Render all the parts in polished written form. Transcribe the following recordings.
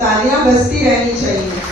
तालियां बजती रहनी चाहिए।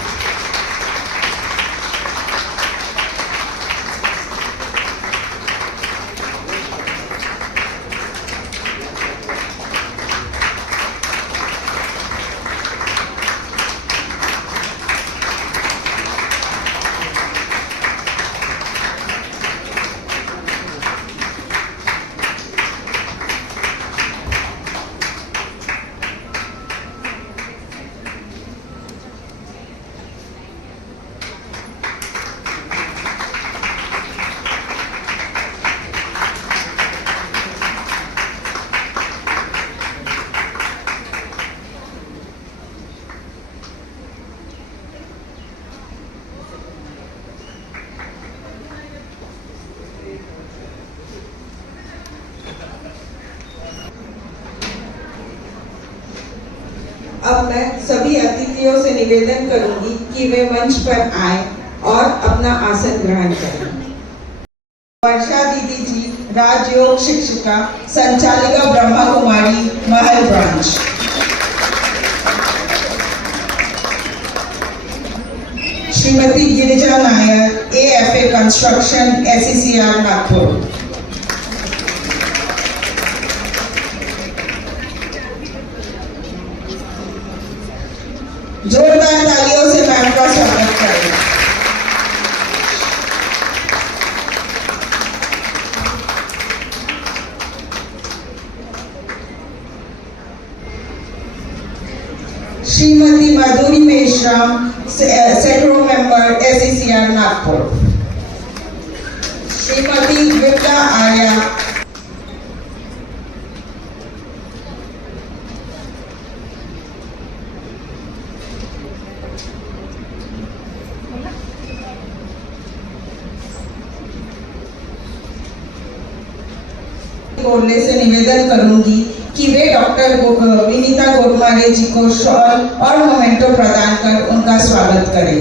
अब मैं सभी अतिथियों से निवेदन करूंगी कि वे मंच पर आए और अपना आसन ग्रहण करें। वर्षा दीदी जी, राजयोग शिक्षिका, संचालिका ब्रह्मा कुमारी महल branch. Shrimati Girija Nair, AFA construction, SCCR Nagpur. जोरदार तालियों से मैम का स्वागत करें। श्रीमती माधुरी मेश्राम, सेक्रो मेंबर, SCCR नागपुर। श्रीमती विमला आर्या, बोलने से निवेदन करूंगी कि वे डॉक्टर विनीता गोटमारे जी को शॉल और मोमेंटो प्रदान कर उनका स्वागत करें।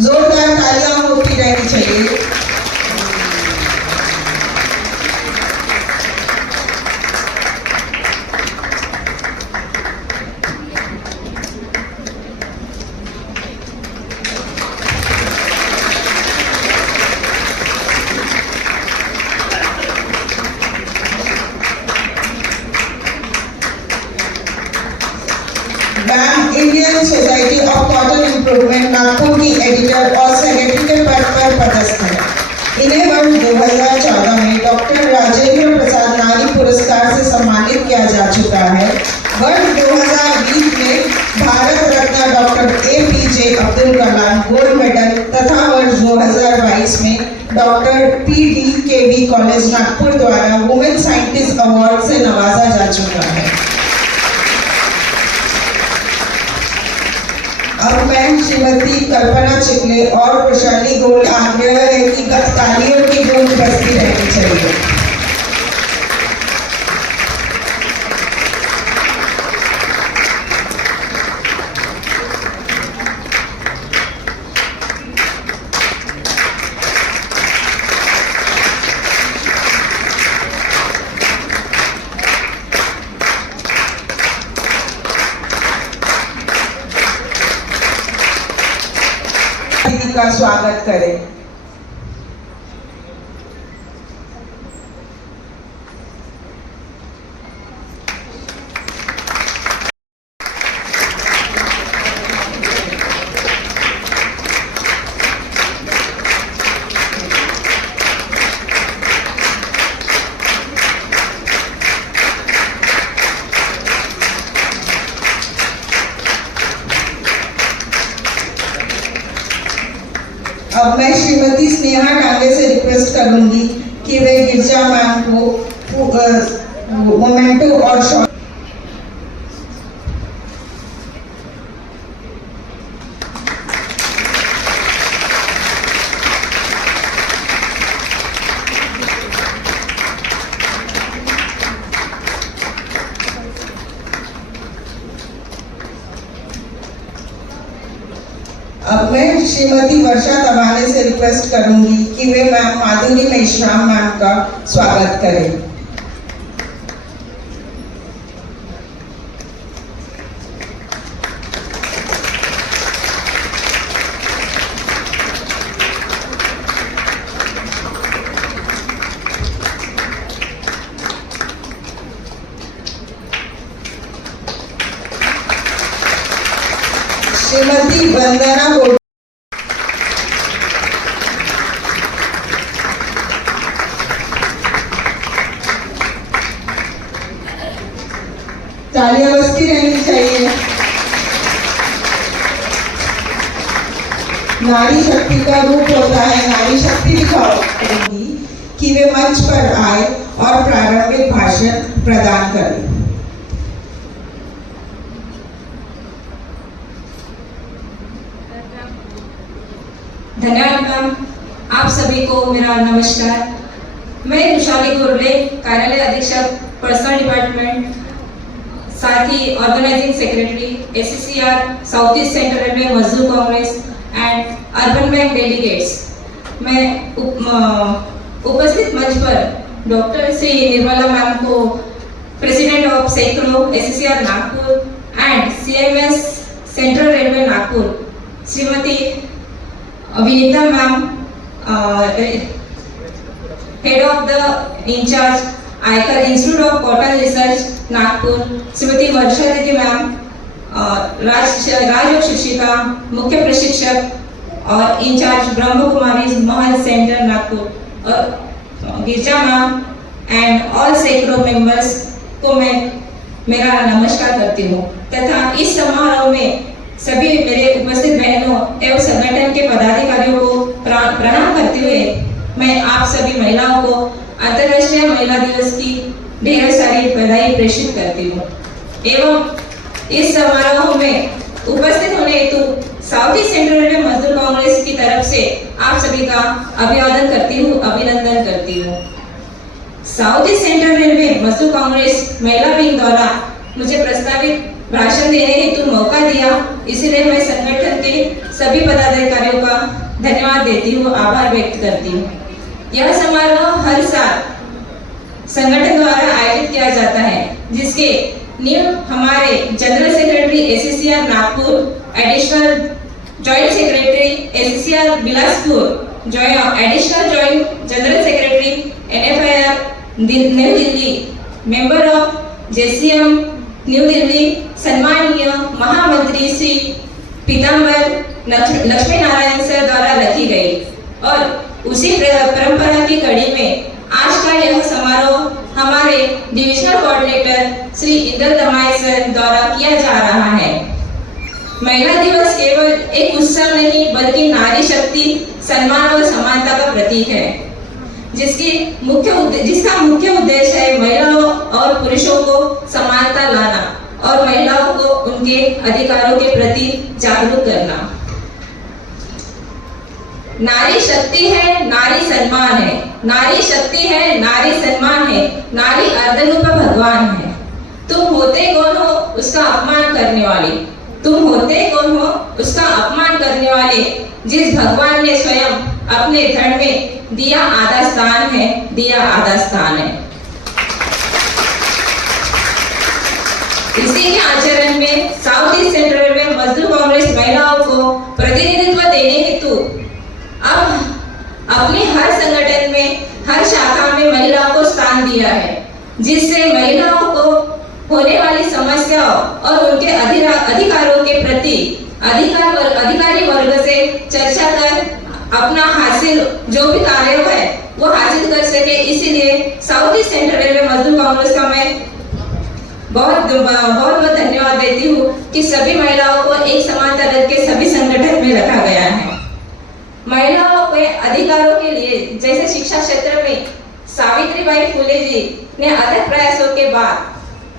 जोरदार तालियां होती रहनी चाहिए। Indian society of cotton improvement Nagpur की एडिटर और सेक्रेटरी के पद पर पदस्थ है। इन्हें वर्ष 2014 में डॉक्टर राजेंद्र प्रसाद नारी पुरस्कार से सम्मानित किया जा चुका है। वर्ष 2020 में Bharat Ratna doctor APJ Abdul Kalam gold medal तथा वर्ष 2022 में डॉक्टर PDKB कॉलेज नागपुर द्वारा वुमेन साइंटिस्ट अवार्ड से नवाजा जा चुका है। अब मैं श्रीमती कल्पना चिकले और वैशाली गोल आग्रह है कि तालियों की गूंज बजती रहनी चाहिए। का स्वागत करें। अब मैं श्रीमती स्नेहा डांगे से रिक्वेस्ट करूंगी कि वे गिरजा मैम को मोमेंटो और शॉल अब मैं श्रीमती वर्षा तबाने से रिक्वेस्ट करूंगी कि वे मैम माधुरी मेश्राम मैम का स्वागत करें। श्रीमती वंदना गोड तालियां बजती रहनी चाहिए। नारी शक्ति का रूप होता है, नारी शक्ति दिखाऊंगी कि वे मंच पर आए और प्रारंभिक भाषण प्रदान करें। धन्यवाद मैम। आप सभी को मेरा नमस्कार। मैं खुशहाली गोरले, कार्यालय अधीक्षक पर्सनल डिपार्टमेंट, साथ ही organizing secretary SCCR South East Central Railway Mazdoor Congress and urban bank delegates. मैं उपस्थित मंच पर डॉक्टर श्री निर्मला मैम को, प्रेसिडेंट ऑफ सेक्रो SCCR Nagpur and CMS Central Railway Nagpur, Shrimati Vinita ma'am, head of the in-charge आयकर institute of cotton research Nagpur, Shrimati Varsha दीदी मैम, राजयोग शिक्षिका, मुख्य प्रशिक्षक और इंचार्ज ब्रह्म कुमारी महल सेंटर नागपुर, और गिरजा मैम एंड ऑल सेक्रो मेंबर्स को मैं मेरा नमस्कार करती हूँ तथा इस समारोह में सभी मेरे उपस्थित बहनों एवं संगठन के पदाधिकारियों को प्रणाम करते हुए मैं आप सभी महिलाओं को अंतर्राष्ट्रीय महिला दिवस की ढेर सारी बधाई प्रेषित करती हूँ एवं इस समारोह में उपस्थित होने हेतु south East Central Railway Mazdoor Congress की तरफ से आप सभी का अभिवादन करती हूँ, अभिनंदन करती हूँ। South East Central Railway Mazdoor Congress महिला विंग द्वारा मुझे प्रस्तावित भाषण देने हेतु मौका दिया, इसलिए मैं संगठन के सभी पदाधिकारियों का धन्यवाद देती हूँ, आभार व्यक्त करती हूँ। यह समारोह हर साल संगठन द्वारा आयोजित किया जाता है, जिसके नींव हमारे general secretary SCCR Nagpur, additional joint secretary SCCR Bilaspur, additional joint general secretary NFIR New Delhi, member of JCM New Delhi, सम्मानीय महामंत्री श्री पीताम्बर लक्ष्मी नारायण सर द्वारा रखी गई और उसी परंपरा की कड़ी में आज का यह समारोह हमारे डिविजनल कोऑर्डिनेटर श्री इंदर दमाई सर द्वारा किया जा रहा है। महिला दिवस केवल एक उत्सव नहीं बल्कि नारी शक्ति, सम्मान और समानता का प्रतीक है, जिसका मुख्य उद्देश्य है महिलाओं और पुरुषों को समानता लाना और महिलाओं को उनके अधिकारों के प्रति जागरूक करना। नारी शक्ति है, नारी सम्मान है, नारी शक्ति है, नारी सम्मान है, नारी अर्धरूप भगवान है। तुम होते कौन हो उसका अपमान करने वाले, तुम होते कौन हो उसका अपमान करने वाले जिस भगवान ने स्वयं अपने धड़ में दिया आधा स्थान है, दिया आधा स्थान है। इसी के आचरण में south East Central Railway Mazdoor Congress महिलाओं को प्रतिनिधित्व देने हेतु अब अपने हर संगठन में, हर शाखा में महिलाओं को स्थान दिया है, जिससे महिलाओं को होने वाली समस्याओं और उनके अधिकारों के प्रति अधिकारी वर्ग से चर्चा कर अपना हासिल जो भी कार्य है वो हासिल कर सके। इसीलिए south East Central Railway Mazdoor Congress का मैं बहुत बहुत धन्यवाद देती हूँ कि सभी महिलाओं को एक समान तरह के सभी संगठन में रखा गया है। महिलाओं के अधिकारों के लिए जैसे शिक्षा क्षेत्र में सावित्रीबाई फुले जी ने अथक प्रयासों के बाद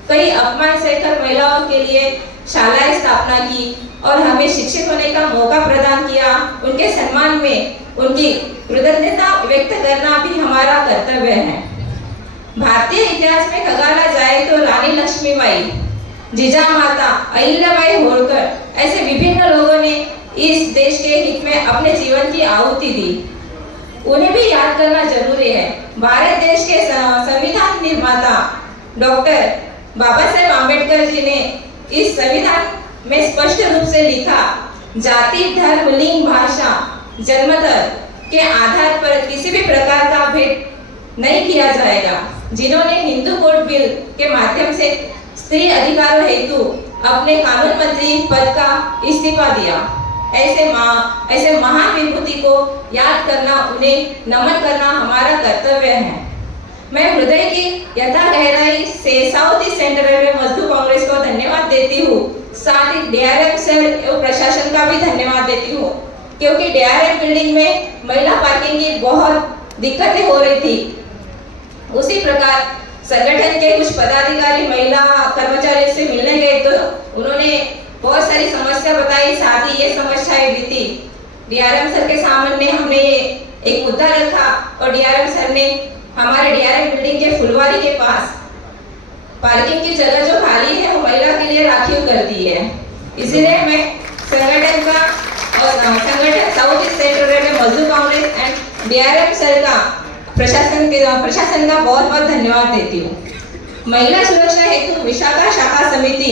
कई अपमान सहकर महिलाओं के लिए शालाएं स्थापना की और हमें शिक्षित होने का मौका प्रदान किया। उनके सम्मान में उनकी कृतज्ञता व्यक्त करना भी हमारा कर्तव्य है। भारतीय इतिहास में खगाला जाए तो रानी लक्ष्मीबाई, जिजामाता, अहिल्याबाई होलकर ऐसे विभिन्न लोगों ने इस देश के हित में अपने जीवन की आहुति दी। उन्हें भी याद करना जरूरी है। भारत देश के संविधान निर्माता डॉक्टर बाबा साहेब आम्बेडकर जी ने इस संविधान में स्पष्ट रूप से लिखा, जाति, धर्म, लिंग, भाषा, जन्मतः के आधार पर किसी भी प्रकार का भेद नहीं किया जाएगा। जिन्होंने हिंदू कोड बिल के माध्यम से स्त्री अधिकारों हेतु अपने कानून मंत्री पद का इस्तीफा दिया। ऐसे महान विभूति को याद करना, उन्हें नमन करना हमारा कर्तव्य है। मैं हृदय की यथा गहराई से south East Central Railway Mazdoor Congress को धन्यवाद देती हूँ। साथ ही डीआरएम सर एवं प्रशासन का भी धन्यवाद देती हूँ, क्योंकि डीआरएम बिल्डिंग में महिला पार्किंग की बहुत दिक्कतें हो रही थी। उसी प्रकार संगठन के कुछ पदाधिकारी महिला कर्मचारियों से मिलने गए तो उन्होंने बहुत सारी समस्या बताई, साथ ही ये समस्याएं भी थी। डीआरएम सर के सामने हमने एक मुद्दा रखा और डीआरएम सर ने हमारे डीआरएम बिल्डिंग के फुलवारी के पास पार्किंग की जगह जो खाली है वो महिला के लिए राखीव कर दी है। इसीलिए मैं संगठन south East Central Railway Mazdoor Congress and DRM sir का प्रशासन का बहुत बहुत धन्यवाद देती हूँ। महिला सुरक्षा हेतु विशाखा शाखा समिति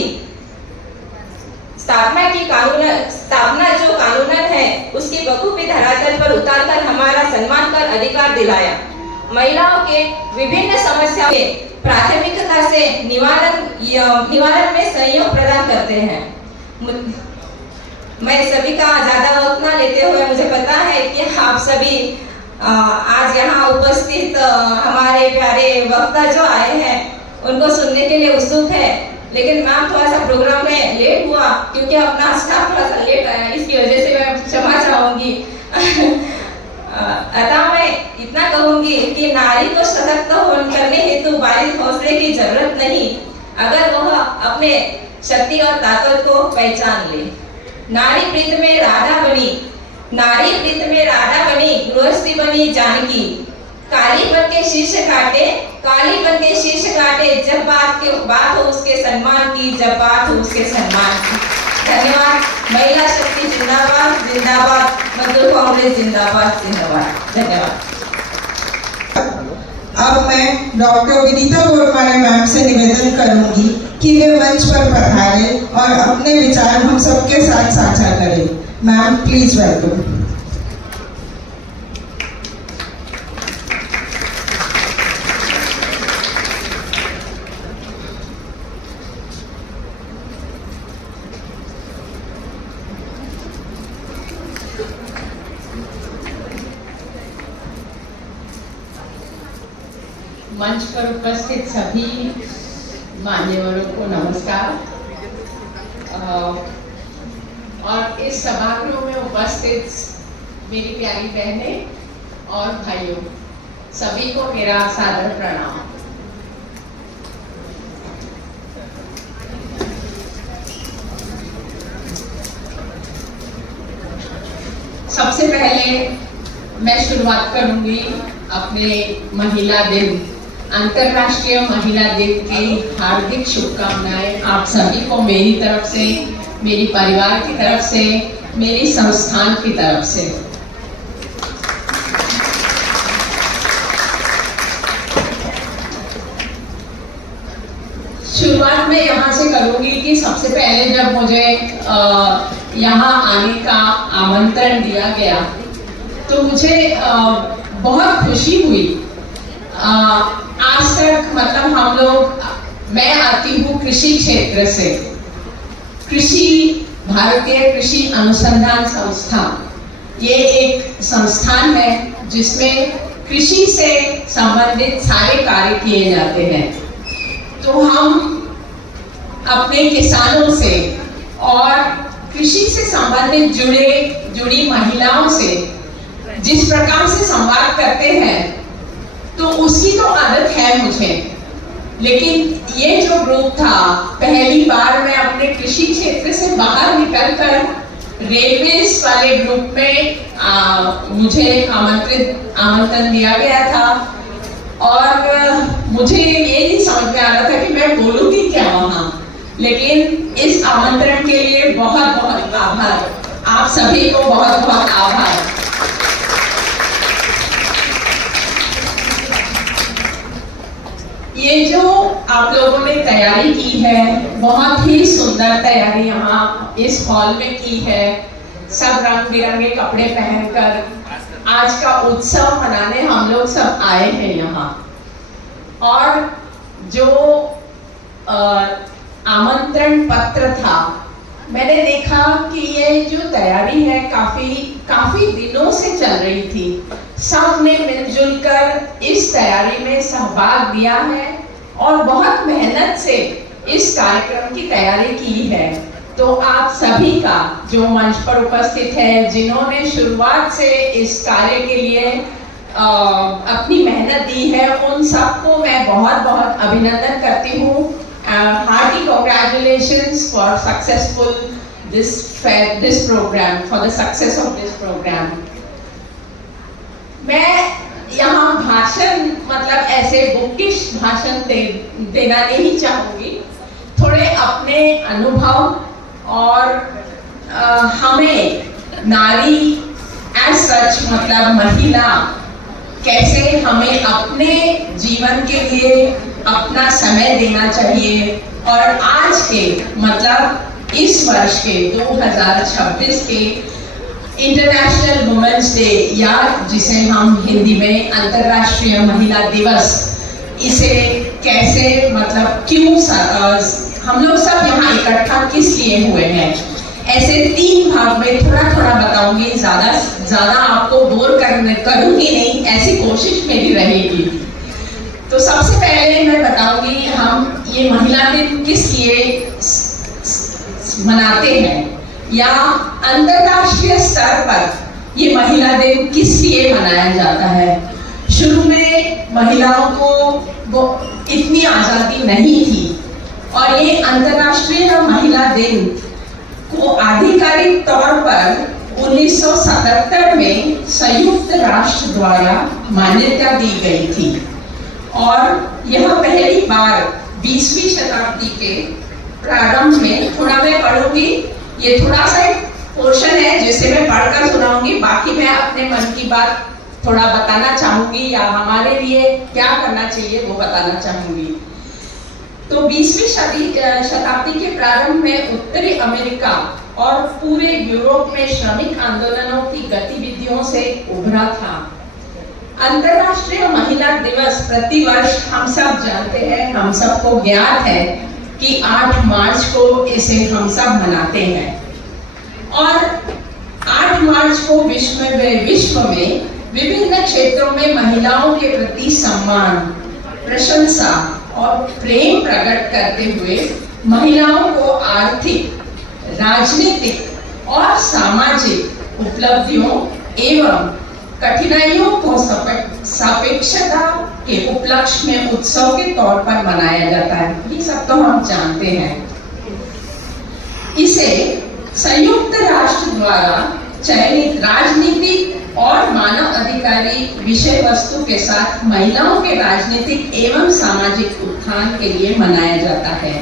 स्थापना जो कानूनन है उसकी बखूबी धरातल पर उतारकर हमारा सम्मान कर अधिकार दिलाया। महिलाओं के विभिन्न समस्याओं के प्राथमिकता से निवारण में सहयोग प्रदान करते हैं। मैं सभी का ज्यादा वक्त ना लेते हुए, मुझे पता है कि आप सभी आज यहाँ उपस्थित हमारे प्यारे वक्ता जो आए हैं उनको सुनने के लिए उत्सुक है, लेकिन मैम थोड़ा सा प्रोग्राम में लेट हुआ क्योंकि अपना स्टाफ थोड़ा सा लेट आया, इसकी वजह से मैं क्षमा चाहूंगी। अतः मैं इतना कहूंगी कि नारी को सशक्त करने हेतु बारिश हौसले की जरूरत नहीं, अगर वह अपने शक्ति और ताकत को पहचान ले। नारी प्रीत में राधा बनी गृहस्थी बनी जानकी, काली बन के शीर्ष काटे जब बात हो उसके सम्मान की, जब बात हो उसके सम्मान की। धन्यवाद। महिला शक्ति जिंदाबाद जिंदाबाद, मजदूर कांग्रेस जिंदाबाद जिंदाबाद। धन्यवाद। अब मैं डॉक्टर विनीता गोरमारे मैम से निवेदन करूंगी कि वे मंच पर पधारे और अपने विचार हम सबके साथ साझा करें। Ma'am please welcome. मंच पर उपस्थित सभी मान्यवरों को नमस्कार। और इस सभागृह में उपस्थित मेरी प्यारी बहनें और भाइयों, सभी को मेरा सादर प्रणाम। सबसे पहले मैं शुरुआत करूंगी अपने महिला दिन, अंतर्राष्ट्रीय महिला दिन की हार्दिक शुभकामनाएं आप सभी को मेरी तरफ से, मेरी परिवार की तरफ से, मेरी संस्थान की तरफ से। शुरुआत में यहाँ से करूंगी कि सबसे पहले जब मुझे यहाँ आने का आमंत्रण दिया गया तो मुझे बहुत खुशी हुई। आज तक मतलब हम लोग, मैं आती हूँ कृषि क्षेत्र से, भारतीय कृषि अनुसंधान संस्थान, ये एक संस्थान है जिसमें कृषि से संबंधित सारे कार्य किए जाते हैं। तो हम अपने किसानों से और कृषि से संबंधित जुड़ी महिलाओं से जिस प्रकार से संवाद करते हैं तो उसकी तो आदत है मुझे, लेकिन ये जो ग्रुप था, पहली बार मैं अपने कृषि क्षेत्र से बाहर निकलकर रेलवेज वाले ग्रुप में मुझे आमंत्रण दिया गया था और मुझे ये नहीं समझ में आ रहा था कि मैं बोलूंगी क्या वहाँ, लेकिन इस आमंत्रण के लिए बहुत बहुत आभार, आप सभी को बहुत बहुत आभार। ये जो आप लोगों ने तैयारी की है, बहुत ही सुंदर तैयारी यहाँ इस हॉल में की है। सब रंग बिरंगे कपड़े पहनकर आज का उत्सव मनाने हम लोग सब आए हैं यहाँ। और जो आमंत्रण पत्र था, मैंने देखा कि ये जो तैयारी है काफी दिनों से चल रही थी। सब ने मिलजुल कर इस तैयारी में सहभाग दिया है और बहुत मेहनत से इस कार्यक्रम की तैयारी की है। तो आप सभी का जो मंच पर उपस्थित है, जिन्होंने शुरुआत से इस कार्य के लिए अपनी मेहनत दी है, उन सबको मैं बहुत बहुत अभिनंदन करती हूँ। Hearty congratulations for successful this program, for the success of this program. मैं यहाँ भाषण मतलब ऐसे बुकिश भाषण देना नहीं चाहूँगी, थोड़े अपने अनुभव और हमें नारी एज सच मतलब महिला कैसे हमें अपने जीवन के लिए अपना समय देना चाहिए और आज के मतलब इस वर्ष के 2026 के इंटरनेशनल वुमेन्स डे या जिसे हम हिंदी में अंतर्राष्ट्रीय महिला दिवस, इसे कैसे मतलब क्यों हम लोग सब यहाँ इकट्ठा किस लिए हुए हैं, ऐसे 3 भाग में थोड़ा बताऊंगी। ज्यादा आपको बोर करूंगी नहीं, ऐसी कोशिश मेरी रहेगी। तो सबसे पहले मैं बताऊंगी हम ये महिला दिन किस लिए मनाते हैं या अंतर्राष्ट्रीय स्तर पर ये महिला दिन किस लिए मनाया जाता है। शुरू में महिलाओं को इतनी आजादी नहीं थी और ये अंतर्राष्ट्रीय महिला दिन को आधिकारिक तौर पर 1977 में संयुक्त राष्ट्र द्वारा मान्यता दी गई थी और यह पहली बार 20वीं शताब्दी के प्रारंभ में, थोड़ा मैं पढ़ूंगी, ये थोड़ा सा एक पोर्शन है जिसे मैं पढ़कर सुनाऊंगी, बाकी मैं अपने मन की बात थोड़ा बताना चाहूंगी या हमारे लिए क्या करना चाहिए वो बताना चाहूंगी। तो 20वीं शताब्दी के प्रारंभ में उत्तरी अमेरिका और पूरे यूरोप में श्रमिक आंदोलनों की गतिविधियों से उभरा था। अंतर्राष्ट्रीय महिला दिवस प्रतिवर्ष हम सब जानते हैं, हम सबको ज्ञात है कि 8 मार्च को इसे हम सब मनाते हैं और 8 मार्च को विश्व में विभिन्न क्षेत्रों में महिलाओं के प्रति सम्मान, प्रशंसा और प्रेम प्रकट करते हुए महिलाओं को आर्थिक, राजनीतिक और सामाजिक उपलब्धियों एवं कठिनाइयों को सापेक्षता के उपलक्ष्य में उत्सव के तौर पर मनाया जाता है। ये सब तो हम जानते हैं। इसे संयुक्त राष्ट्र द्वारा चयनित राजनीतिक और मानव अधिकारी विषय वस्तु के साथ महिलाओं के राजनीतिक एवं सामाजिक उत्थान के लिए मनाया जाता है।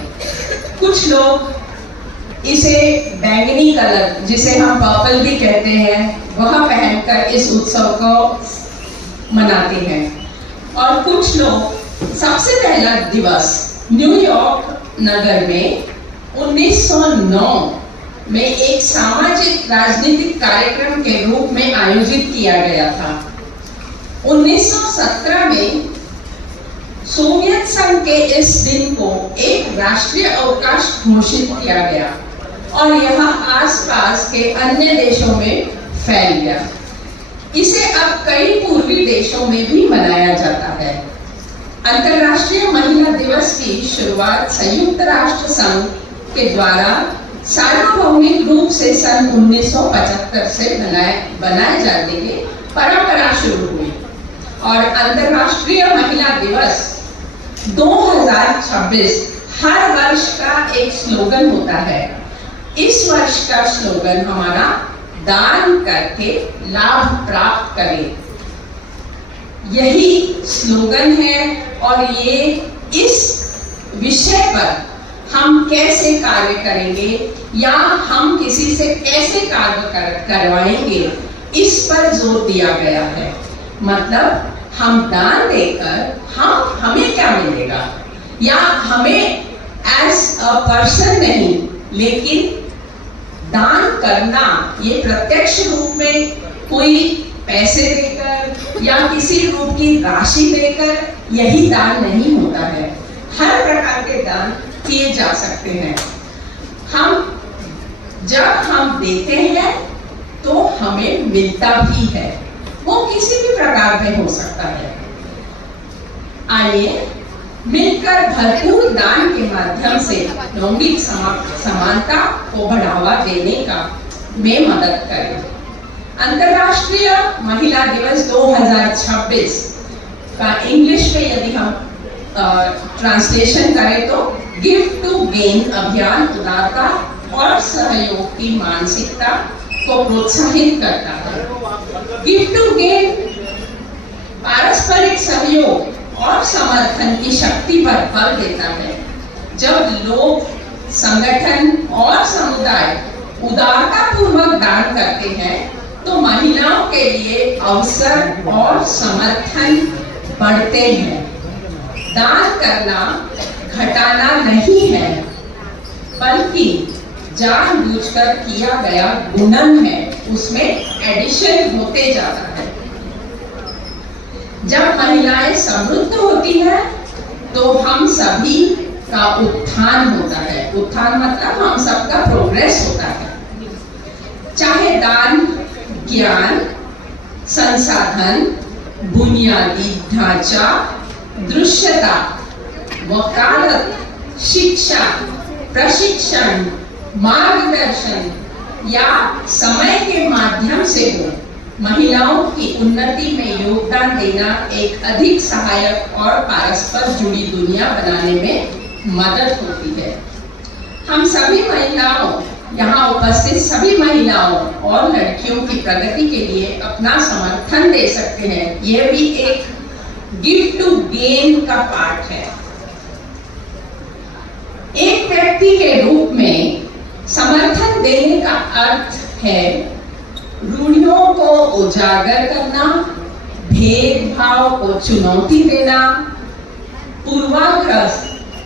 कुछ लोग इसे बैंगनी कलर, जिसे हम पर्पल भी कहते हैं, वह पहनकर इस उत्सव को मनाते हैं और कुछ लोग सबसे पहला दिवस न्यूयॉर्क नगर में 1909 में एक सामाजिक राजनीतिक कार्यक्रम के रूप में आयोजित किया गया था। 1917 में सोवियत संघ के इस दिन को एक राष्ट्रीय अवकाश घोषित किया गया और यह आसपास के अन्य देशों में फैल गया। इसे अब कई पूर्वी देशों में भी मनाया जाता है। अंतर्राष्ट्रीय महिला दिवस की शुरुआत संयुक्त राष्ट्र संघ के द्वारा सार्वभौमिक रूप से सन 1975 से बनाए जाने की परंपरा शुरू हुई और अंतर्राष्ट्रीय महिला दिवस 2026 हर वर्ष का एक स्लोगन होता है। इस वर्ष का स्लोगन हमारा दान करके लाभ प्राप्त करें, यही स्लोगन है और ये इस विषय पर हम कैसे कार्य करेंगे या हम किसी से कैसे कार्य करवाएंगे, इस पर जोर दिया गया है। मतलब हम दान देकर हमें क्या मिलेगा या हमें एज अ पर्सन नहीं, लेकिन दान करना ये प्रत्यक्ष रूप में कोई पैसे देकर या किसी रूप की राशि देकर यही दान नहीं होता है। हर प्रकार के दान किए जा सकते हैं। जब हम देते हैं तो हमें मिलता भी है, वो किसी भी प्रकार में हो सकता है। आइए मिलकर भरपूर दान के माध्यम से लैंगिक समानता को बढ़ावा देने में मदद करें। अंतर्राष्ट्रीय महिला दिवस 2026 का इंग्लिश में यदि हम ट्रांसलेशन करें तो गिव टू गेन अभियान उदारता और सहयोग की मानसिकता को प्रोत्साहित करता है। गिव टू गेन पारस्परिक सहयोग और समर्थन की शक्ति पर बल देता है। जब लोग, संगठन और समुदाय उदारता पूर्वक दान करते हैं तो महिलाओं के लिए अवसर और समर्थन बढ़ते हैं। दान करना घटाना नहीं है, बल्कि जानबूझकर किया गया गुणन है, उसमें एडिशन होते जाता है। जब महिलाएं समृद्ध होती है तो हम सभी का उत्थान होता है। उत्थान मतलब हम सबका प्रोग्रेस होता है। चाहे दान ज्ञान, संसाधन, बुनियादी ढांचा, दृश्यता, वकालत, शिक्षा, प्रशिक्षण, मार्गदर्शन या समय के माध्यम से हो, महिलाओं की उन्नति में योगदान देना एक अधिक सहायक और परस्पर जुड़ी दुनिया बनाने में मदद होती है। हम सभी महिलाओं, यहाँ उपस्थित सभी महिलाओं और लड़कियों की प्रगति के लिए अपना समर्थन दे सकते हैं। यह भी एक गिव टू गेन का पार्ट है। एक व्यक्ति के रूप में समर्थन देने का अर्थ है रूढ़ियों को उजागर करना, भेदभाव को चुनौती देना, पूर्वाग्रह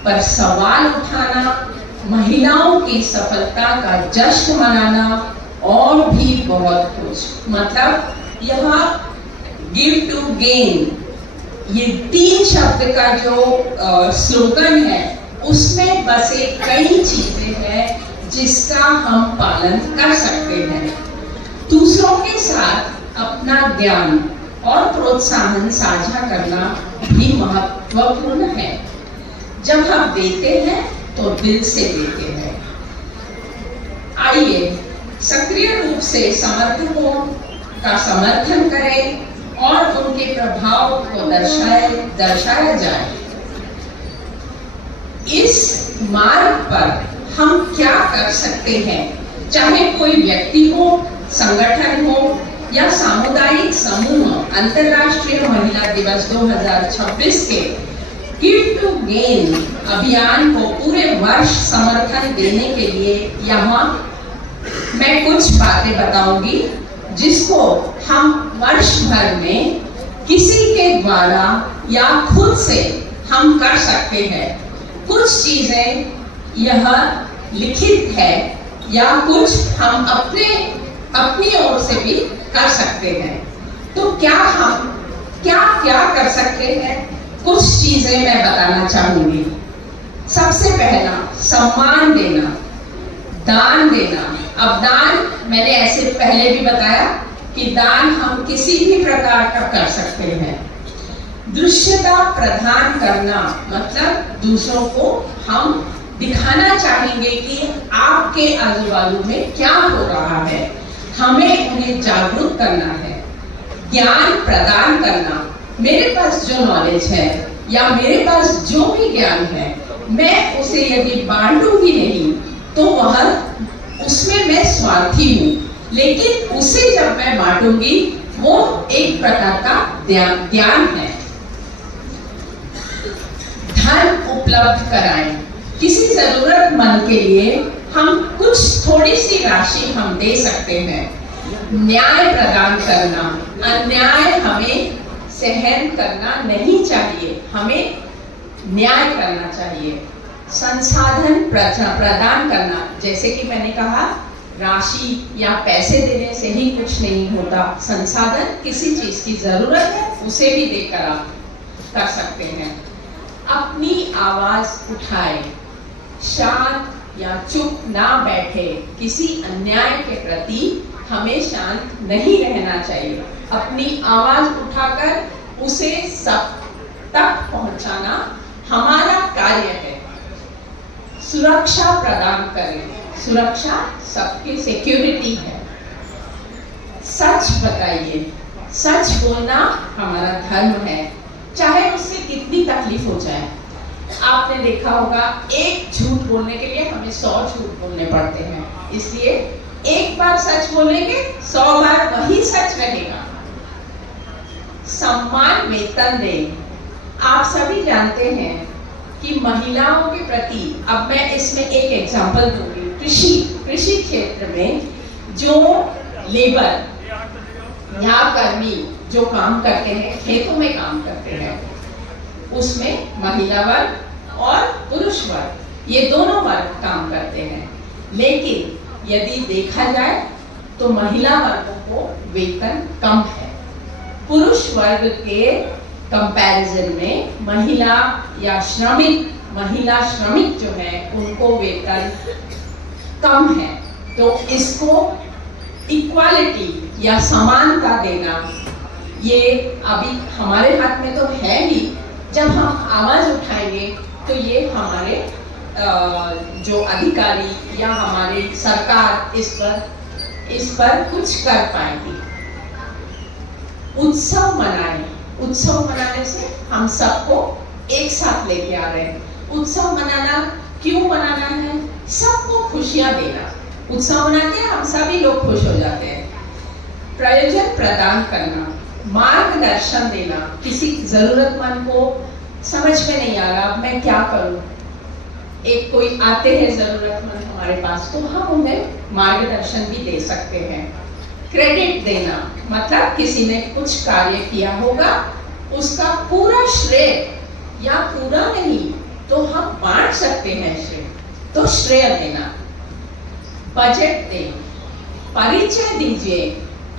पर सवाल उठाना, महिलाओं की सफलता का जश्न मनाना और भी बहुत कुछ। मतलब यह गिव टू गेन, ये 3 शब्द का जो स्लोगन है उसमें बसे कई चीजें हैं जिसका हम पालन कर सकते हैं। दूसरों के साथ अपना ज्ञान और प्रोत्साहन साझा करना भी महत्वपूर्ण है। जब हम देते हैं तो दिल से देते हैं। आइए सक्रिय रूप से समर्थकों का समर्थन करें और उनके प्रभाव को दर्शाया जाए। इस मार्ग पर हम क्या कर सकते हैं, चाहे कोई व्यक्ति हो, संगठन हो या सामुदायिक समूह। अंतर्राष्ट्रीय महिला दिवस 2026 के गिव टू गेन अभियान को पूरे वर्ष समर्थन देने के लिए यहाँ मैं कुछ बातें बताऊंगी जिसको हम वर्ष भर में किसी के द्वारा या खुद से हम कर सकते हैं। कुछ चीजें यह लिखित है या कुछ हम अपनी ओर से भी कर सकते हैं। तो हम क्या कर सकते हैं, कुछ चीजें मैं बताना चाहूंगी। सबसे पहला, सम्मान देना, दान देना। अब दान मैंने ऐसे पहले भी बताया कि दान हम किसी भी प्रकार का कर सकते हैं। दृश्यता प्रदान करना मतलब दूसरों को हम दिखाना चाहेंगे कि आपके आजू बाजू में क्या हो रहा है, हमें उन्हें जागरूक करना है। ज्ञान प्रदान करना, मेरे पास जो नॉलेज है या मेरे पास जो भी ज्ञान है, मैं उसे यदि बांटूंगी नहीं तो उसमें मैं स्वार्थी हूँ, लेकिन उसे जब मैं बांटूंगी वो एक प्रकार का ज्ञान है। धन उपलब्ध कराएं, किसी जरूरतमंद के लिए हम कुछ थोड़ी सी राशि हम दे सकते हैं। न्याय प्रदान करना, अन्याय हमें सहन करना नहीं चाहिए, हमें न्याय करना चाहिए। संसाधन प्रदान करना, जैसे कि मैंने कहा राशि या पैसे देने से ही कुछ नहीं होता। संसाधन, किसी चीज की जरूरत है उसे भी देकर आप कर सकते हैं। अपनी आवाज उठाएं, शांत या चुप ना बैठे, किसी अन्याय के प्रति हमें शांत नहीं रहना चाहिए। अपनी आवाज उठाकर उसे सब तक पहुंचाना हमारा कार्य है। सुरक्षा प्रदान करें, सुरक्षा सबकी सिक्योरिटी है। सच बताइए, सच बोलना हमारा धर्म है, चाहे उससे कितनी तकलीफ हो जाए। आपने देखा होगा, एक झूठ बोलने के लिए हमें 100 झूठ बोलने पड़ते हैं, इसलिए एक बार सच बोलेंगे 100 बार वही सच रहेगा। सम्मान वेतन दें। आप सभी जानते हैं कि महिलाओं के प्रति, अब मैं इसमें एक एग्जांपल दूंगी, कृषि क्षेत्र में जो लेबर या कर्मी जो काम करते हैं, खेतों में काम करते हैं, उसमें महिला वर्ग और पुरुष वर्ग, ये दोनों वर्ग काम करते हैं। लेकिन यदि देखा जाए तो महिला वर्गों को वेतन कम है। पुरुष वर्ग के कंपैरिजन में महिला श्रमिक जो है उनको वेतन कम है। तो इसको इक्वालिटी या समानता देना, ये अभी हमारे हाथ में तो है ही। जब हम आवाज उठाएंगे तो ये हमारे जो अधिकारी या हमारी सरकार इस पर कुछ कर पाएगी। उत्सव मनाएं। उत्सव मनाने से हम सबको एक साथ लेके आ रहे हैं। उत्सव मनाना क्यों मनाना है? सबको खुशियां देना। उत्सव मनाते हैं हम सभी लोग खुश हो जाते हैं। प्रयोजन प्रदान करना, मार्गदर्शन देना। किसी जरूरतमंद को समझ में नहीं आ रहा मैं क्या करूं, एक कोई आते हैं जरूरतमंद हमारे पास, तो हम उन्हें मार्गदर्शन भी दे सकते हैं। क्रेडिट देना, मतलब किसी ने कुछ कार्य किया होगा, उसका पूरा श्रेय या पूरा नहीं तो हम बांट सकते हैं श्रेय, तो श्रेय देना। बजट दें, परिचय दीजिए।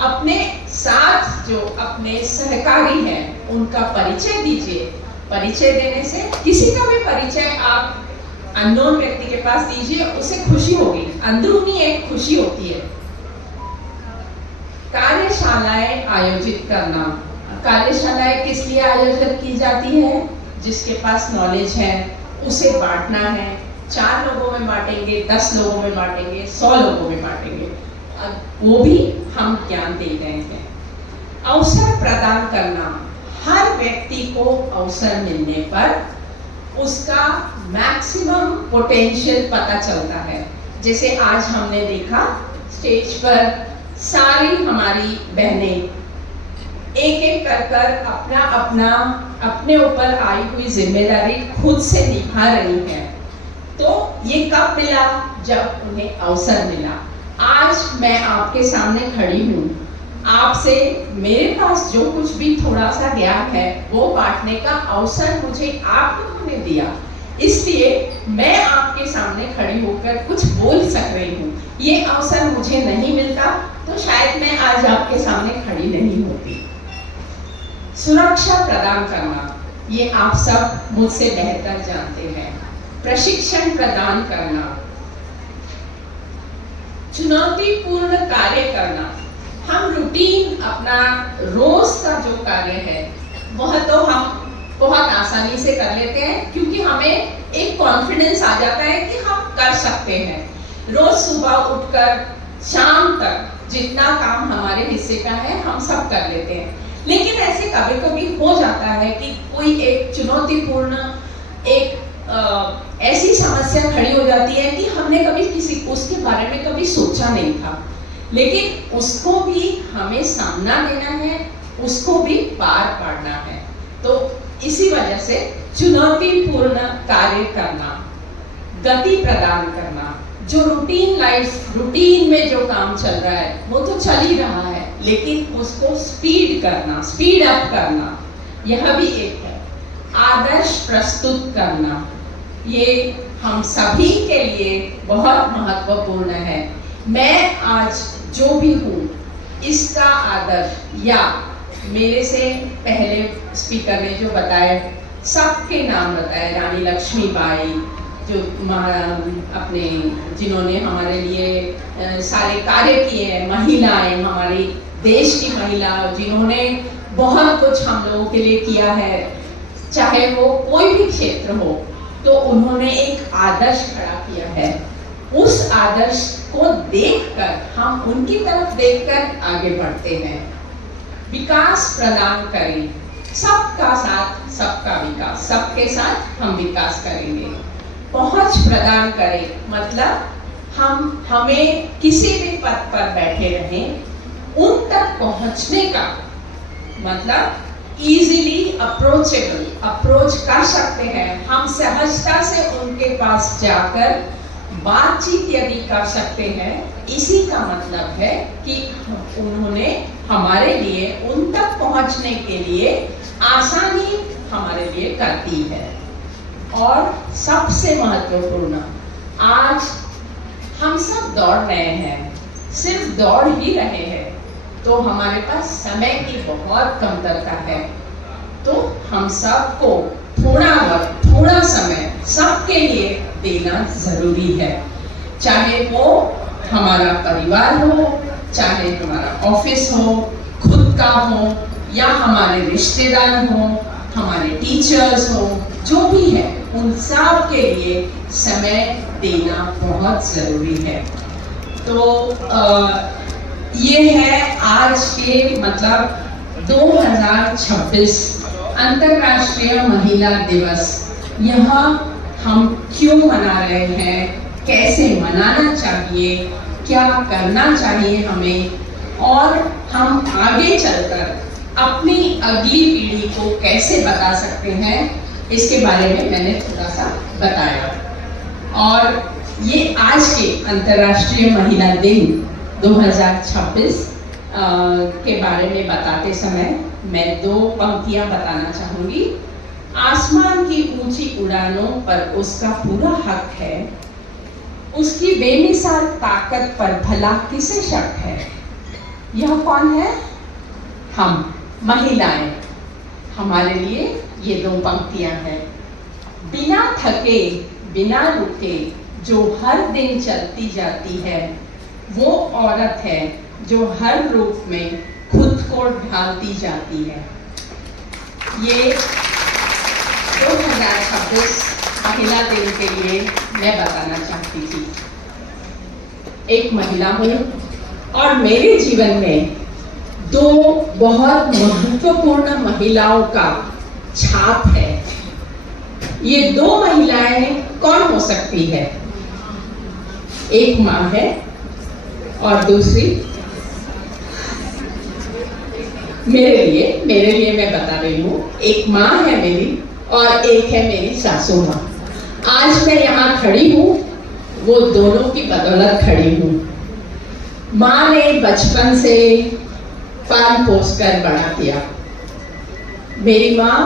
अपने साथ जो अपने सहकारी हैं उनका परिचय दीजिए। परिचय देने से, किसी का भी परिचय आप अननोन व्यक्ति के पास दीजिए, उसे खुशी होगी, अंदरूनी एक खुशी होती है। कार्यशालाएं आयोजित करना। कार्यशालाएं किस लिए आयोजित की जाती है? जिसके पास नॉलेज है उसे बांटना है। 4 लोगों में बांटेंगे, 10 लोगों में बांटेंगे, 100 लोगों में बांटेंगे, वो भी हम ज्ञान दे रहे हैं। अवसर प्रदान करना। हर व्यक्ति को अवसर मिलने पर उसका मैक्सिमम पोटेंशियल पता चलता है। जैसे आज हमने देखा स्टेज पर सारी हमारी बहनें एक एक कर अपने ऊपर आई हुई जिम्मेदारी खुद से निभा रही हैं। तो ये कब मिला? जब उन्हें अवसर मिला। आज मैं आपके सामने खड़ी हूँ, आपसे मेरे पास जो कुछ भी थोड़ा सा ज्ञान है वो बांटने का अवसर मुझे आप लोगों ने दिया, इसलिए मैं आपके सामने खड़ी होकर कुछ बोल सक रही हूँ। ये अवसर मुझे नहीं मिलता तो शायद मैं आज आपके सामने खड़ी नहीं होती। सुरक्षा प्रदान करना, ये आप सब मुझसे बेहतर जानते हैं। प्रशिक्षण प्रदान करना। चुनौतीपूर्ण कार्य करना। हम रूटीन अपना रोज का जो कार्य है वह तो हम बहुत आसानी से कर लेते हैं, क्योंकि हमें एक कॉन्फिडेंस आ जाता है कि हम कर सकते हैं। रोज सुबह उठकर शाम तक जितना काम हमारे हिस्से का है हम सब कर लेते हैं। लेकिन ऐसे कभी कभी हो जाता है कि कोई एक चुनौतीपूर्ण ऐसी समस्या खड़ी हो जाती है कि हमने कभी उसके बारे में कभी सोचा नहीं था, लेकिन उसको भी हमें सामना देना है, उसको भी पार पाना है। तो इसी वजह से चुनौतीपूर्ण कार्य करना। गति प्रदान करना। जो रूटीन में जो काम चल रहा है वो तो चल ही रहा है, लेकिन उसको स्पीड अप करना, यह भी एक है। आदर्श प्रस्तुत करना, ये हम सभी के लिए बहुत महत्वपूर्ण है। मैं आज जो भी हूँ इसका आदर्श, या मेरे से पहले स्पीकर ने जो बताए सबके नाम बताए, रानी लक्ष्मीबाई, जो अपने जिन्होंने हमारे लिए सारे कार्य किए हैं, महिलाएं, हमारी देश की महिला जिन्होंने बहुत कुछ हम लोगों के लिए किया है, चाहे वो कोई भी क्षेत्र हो, तो उन्होंने एक आदर्श खड़ा किया है। उस आदर्श को देखकर हम उनकी तरफ देखकर आगे बढ़ते हैं। विकास प्रदान करें, सबका साथ सबका विकास, सबके साथ हम विकास करेंगे। पहुंच प्रदान करें मतलब हमें किसी भी पद पर बैठे रहें, उन तक पहुंचने का मतलब इजीली अप्रोचेबल, अप्रोच कर सकते हैं हम, सहजता से उनके पास जाकर बातचीत यदि कर सकते हैं। इसी का मतलब है कि उन्होंने हमारे लिए उन तक पहुंचने के लिए आसानी हमारे लिए कर दी है। और सबसे महत्वपूर्ण, आज हम सब दौड़ रहे हैं, सिर्फ दौड़ ही रहे हैं, तो हमारे पास समय की बहुत कमतरता है। तो हम सबको थोड़ा वक्त, थोड़ा समय सबके लिए देना जरूरी है, चाहे वो हमारा परिवार हो, चाहे हमारा ऑफिस हो, खुद का हो, या हमारे रिश्तेदार हो, हमारे टीचर्स हो, जो भी है, उन सब के लिए समय देना बहुत जरूरी है। तो ये है आज के मतलब 2026 अंतर्राष्ट्रीय महिला दिवस। यह हम क्यों मना रहे हैं, कैसे मनाना चाहिए, क्या करना चाहिए हमें, और हम आगे चलकर अपनी अगली पीढ़ी को कैसे बता सकते हैं, इसके बारे में मैंने थोड़ा सा बताया। और ये आज के अंतर्राष्ट्रीय महिला दिन 2026 के बारे में बताते समय मैं 2 पंक्तियां बताना चाहूंगी। आसमान की ऊंची उड़ानों पर उसका पूरा हक है, उसकी बेमिसाल ताकत पर भला किसे शक है। यह कौन है? हम महिलाएं। हमारे लिए ये 2 पंक्तियां हैं। बिना थके, बिना रुके जो हर दिन चलती जाती है, वो औरत है जो हर रूप में खुद को ढालती जाती है। ये 2026 महिला दिन के लिए मैं बताना चाहती थी। एक महिला हूँ और मेरे जीवन में 2 बहुत महत्वपूर्ण महिलाओं का छाप है। ये 2 महिलाएं कौन हो सकती है? एक माँ है और दूसरी मेरे लिए मैं बता रही हूँ। एक माँ है मेरी और एक है मेरी सासू माँ। आज मैं यहाँ खड़ी हूँ, वो दोनों की बदौलत खड़ी हूँ। माँ ने बचपन से पाल पोस कर बड़ा किया। मेरी माँ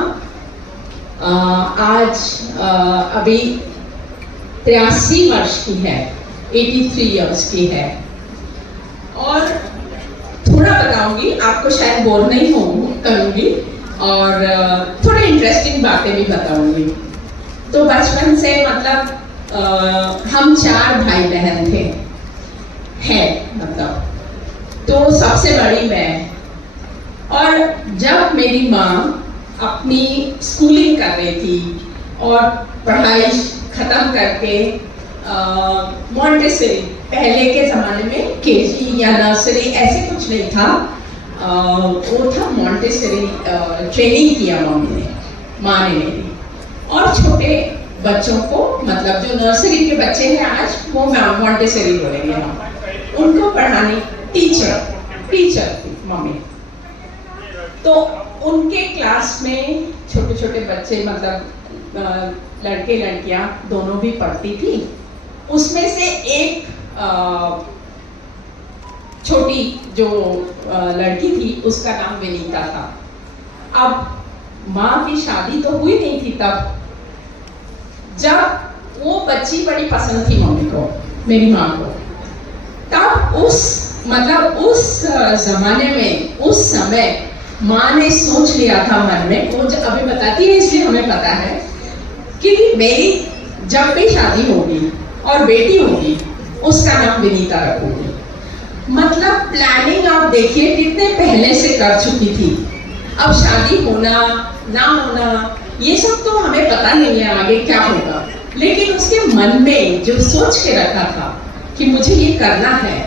आज अभी 83 वर्ष की है, 83 इयर्स की है। और थोड़ा बताऊंगी, आपको शायद बोर नहीं करूंगी, और थोड़ा इंटरेस्टिंग बातें भी बताऊंगी। तो बचपन से मतलब हम 4 भाई बहन थे, है मतलब, तो सबसे बड़ी मैं। और जब मेरी माँ अपनी स्कूलिंग कर रही थी और पढ़ाई खत्म करके मॉन्टेसरी, पहले के ज़माने में केजी या नर्सरी ऐसे कुछ नहीं था, वो था मॉन्टेसरी, ट्रेनिंग किया माँ ने मेरी। और छोटे बच्चों को, मतलब जो नर्सरी के बच्चे हैं आज, वो मॉन्टेसरी बोलेंगे हम, उनको पढ़ाने टीचर थी मम्मी। तो उनके क्लास में छोटे छोटे बच्चे, मतलब लड़के लड़कियां दोनों भी पढ़ती थी। उसमें से एक छोटी जो लड़की थी, उसका नाम विनीता था। अब माँ की शादी तो हुई नहीं थी तब, जब वो बच्ची बड़ी पसंद थी मम्मी को, मेरी माँ को। तब उस जमाने में, उस समय माँ ने सोच लिया था मन में, वो जो अभी बताती है इसलिए हमें पता है, कि मेरी जब भी शादी होगी और बेटी होगी उसका नाम विनीता रखूंगी। मतलब प्लानिंग आप देखिए कितने पहले से कर चुकी थी। अब शादी होना ना होना ये सब तो हमें पता नहीं है आगे क्या होगा, लेकिन उसके मन में जो सोच के रखा था कि मुझे ये करना है,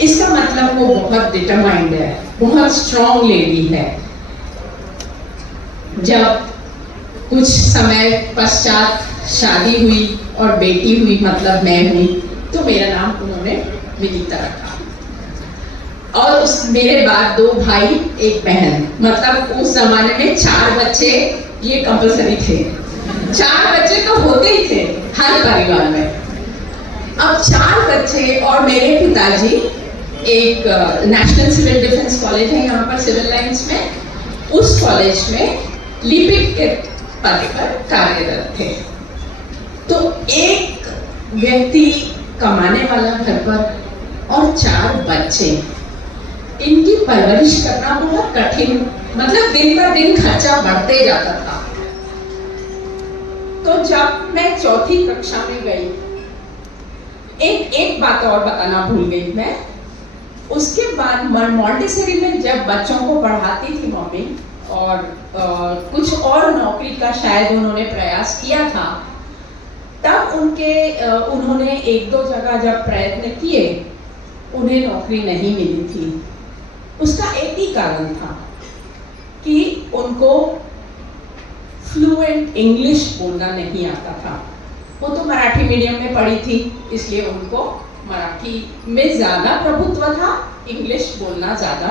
इसका मतलब वो बहुत डिटरमाइंड है, बहुत स्ट्रॉन्ग लेडी है। जब कुछ समय पश्चात शादी हुई और बेटी हुई, मतलब मैं हुई, तो मेरा नाम उन्होंने विनीता रखा। और उस मेरे बाद 2 भाई 1 बहन, मतलब उस जमाने में 4 बच्चे ये कंपलसरी थे। 4 बच्चे तो होते ही थे हर परिवार में। अब 4 बच्चे और मेरे पिताजी एक नेशनल सिविल डिफेंस कॉलेज है यहाँ पर सिविल लाइंस में, उस कॉलेज में लिपिक के पद पर कार्यरत थे। तो एक व्यक्ति कमाने वाला घर पर और 4 बच्चे, इनकी परवरिश करना बहुत कठिन, मतलब दिन पर दिन खर्चा बढ़ते जाता था। तो जब मैं 4थी कक्षा में गई, एक बात और बताना भूल गई मैं। उसके बाद मॉन्टेसरी में जब बच्चों को पढ़ाती थी मम्मी, और कुछ और नौकरी का शायद उन्होंने प्रयास किया था, तब उन्होंने 1-2 जगह जब प्रयत्न किए, उन्हें नौकरी नहीं मिली थी। उसका एक ही कारण था कि उनको फ्लुएंट इंग्लिश बोलना नहीं आता था। वो तो मराठी मीडियम में पढ़ी थी, इसलिए उनको मराठी में ज़्यादा प्रभुत्व था, इंग्लिश बोलना ज़्यादा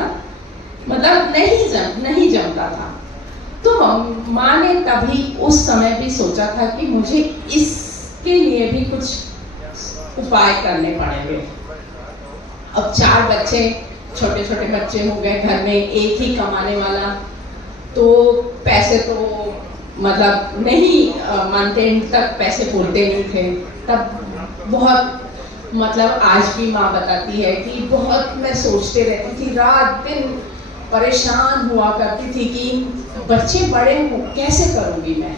मतलब नहीं जमता था। तो माँ ने तभी उस समय भी सोचा था कि मुझे इसके लिए भी कुछ उपाय करने पड़ेंगे। अब 4 बच्चे, छोटे छोटे बच्चे हो गए घर में, एक ही कमाने वाला, तो पैसे तो मतलब नहीं मंथ एंड तक पैसे पूरते नहीं थे। तब बहुत, मतलब आज भी माँ बताती है कि बहुत मैं सोचते रहती थी, रात दिन परेशान हुआ करती थी कि बच्चे बड़े हो कैसे करूँगी मैं।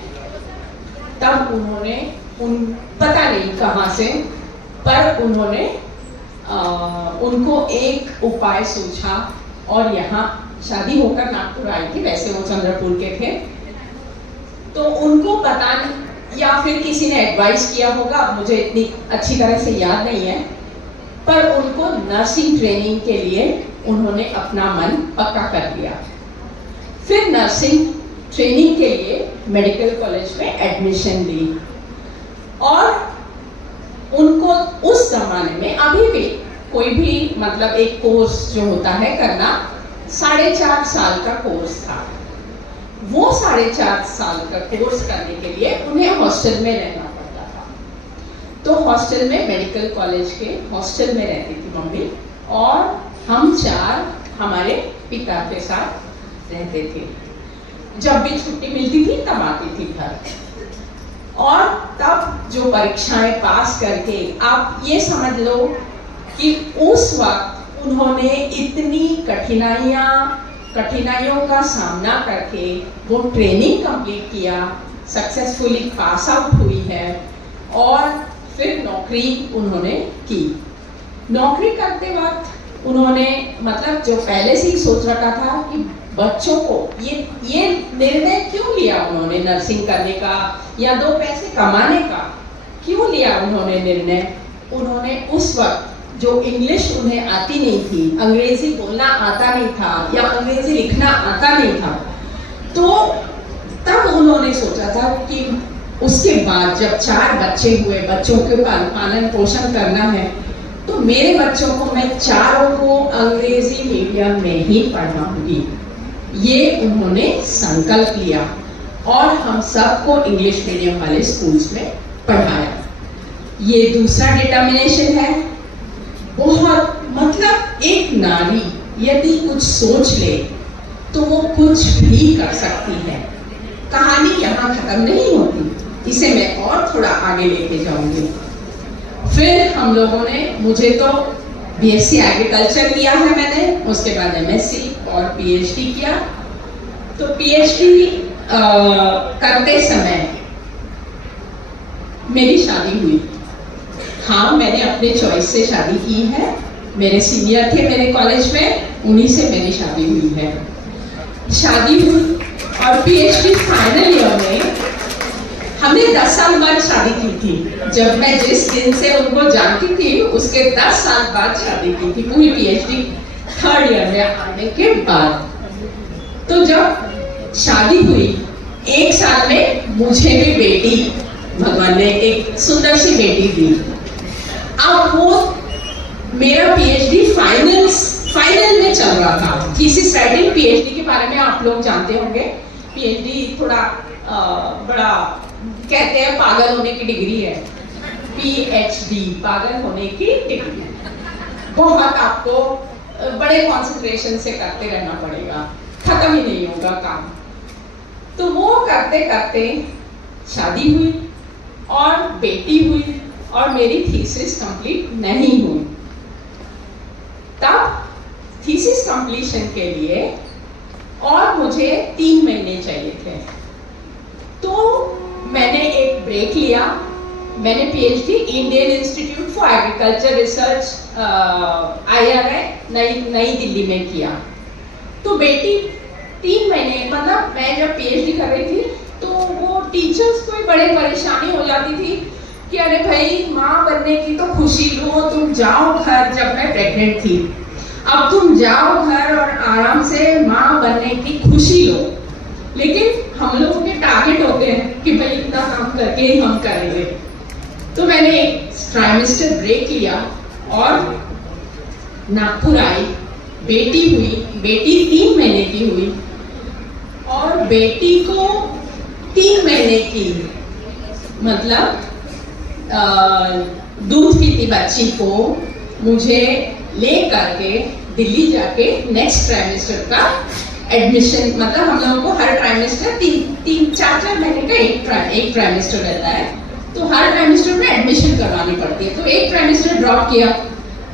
तब उन्होंने पता नहीं कहाँ से, पर उन्होंने उनको एक उपाय सूझा और यहाँ शादी होकर नागपुर आई थी, वैसे वो चंद्रपुर के थे। तो उनको पता नहीं या फिर किसी ने एडवाइस किया होगा, मुझे इतनी अच्छी तरह से याद नहीं है, पर उनको नर्सिंग ट्रेनिंग के लिए उन्होंने अपना मन पक्का कर लिया। फिर नर्सिंग ट्रेनिंग के लिए मेडिकल कॉलेज में एडमिशन ली और उनको उस जमाने में, अभी भी कोई भी मतलब एक कोर्स जो होता है करना, 4.5 साल का कोर्स था। वो 4.5 साल का कोर्स करने के लिए उन्हें हॉस्टल में रहना पड़ता था। तो हॉस्टल में, मेडिकल कॉलेज के हॉस्टल में रहती थी मम्मी, और हम 4 हमारे पिता के साथ रहते थे। जब भी छुट्टी मिलती थी तब आती थी घर। और तब जो परीक्षाएं पास करके, आप ये समझ लो कि उस वक्त उन्होंने इतनी कठिनाइयों का सामना करके वो ट्रेनिंग कंप्लीट किया, सक्सेसफुली पास आउट हुई है और फिर नौकरी उन्होंने की। नौकरी करते वक्त उन्होंने मतलब जो पहले से ही सोच रखा था कि बच्चों को ये निर्णय क्यों लिया उन्होंने नर्सिंग करने का या 2 पैसे कमाने का, क्यों लिया उन्होंने निर्णय? उन्होंने उस वक्त जो इंग्लिश उन्हें आती नहीं थी, अंग्रेजी बोलना आता नहीं था या अंग्रेजी लिखना आता नहीं था, तो तब उन्होंने सोचा था कि उसके बाद जब 4 बच्चे हुए, बच्चों के पालन पोषण करना है, तो मेरे बच्चों को मैं 4 को अंग्रेजी मीडियम में ही पढ़ाऊंगी। ये उन्होंने संकल्प लिया और हम सबको इंग्लिश मीडियम वाले स्कूल्स में पढ़ाया। ये दूसरा डिटर्मिनेशन है। बहुत मतलब एक नारी यदि कुछ सोच ले तो वो कुछ भी कर सकती है। कहानी यहाँ खत्म नहीं होती, इसे मैं और थोड़ा आगे लेके जाऊंगी। फिर हम लोगों ने, मुझे तो बीएससी एग्रीकल्चर किया है मैंने, उसके बाद एमएससी और पीएचडी किया। तो पीएचडी करते समय मेरी शादी हुई। हाँ, मैंने अपने चॉइस से शादी की है। मेरे सीनियर थे मेरे कॉलेज में, उन्हीं से मेरी शादी हुई है। शादी हुई और पीएचडी फाइनल ईयर में हमने 10 साल बाद शादी की थी। जब मैं जिस दिन से उनको जानती थी उसके 10 साल बाद शादी की थी, पूरी पीएचडी थर्ड ईयर में आने के बाद। तो जब शादी हुई, 1 साल में मुझे भी बेटी, भगवान ने एक सुंदर सी बेटी दी। अब वो मेरा पीएचडी फाइनल में चल रहा था। थीसिस राइटिंग, पीएचडी के बारे में आप लोग जानते होंगे। पीएचडी थोड़ा बड़ा कहते हैं पागल होने की डिग्री है। पीएचडी पागल होने की डिग्री है। बहुत आपको बड़े कंसंट्रेशन से करते रहना पड़ेगा, खत्म ही नहीं होगा काम। तो वो करते करते शादी हुई और बेटी हुई और मेरी थीसिस कंप्लीट नहीं हुई। तब थीसिस कंप्लीशन के लिए और मुझे 3 महीने चाहिए थे। तो मैंने एक ब्रेक लिया। मैंने PhD Indian institute for agriculture research IRI नई दिल्ली में किया। तो बेटी 3 महीने, मतलब मैं जब पीएचडी कर रही थी तो वो टीचर्स को बड़े परेशानी हो जाती थी कि अरे भाई, माँ बनने की तो खुशी लो, तुम जाओ घर। जब मैं प्रेग्नेंट थी, अब तुम जाओ घर और आराम से माँ बनने की खुशी लो। लेकिन हम लोगों के टारगेट होते हैं कि भाई इतना काम करके ही हम करेंगे। तो मैंने एक ट्राइमेस्टर ब्रेक लिया और नागपुर आई। बेटी हुई, बेटी 3 महीने की हुई और बेटी को 3 महीने की, मतलब दूध पीती बच्ची को मुझे ले करके दिल्ली जाके नेक्स्ट ट्राइमेस्टर का एडमिशन, मतलब हम लोगों को हर ट्राइमेस्टर 3-4 महीने का एक ट्राइमेस्टर रहता है, तो हर ट्राइमेस्टर में एडमिशन करवानी पड़ती है। तो एक ट्राइमेस्टर ड्रॉप किया,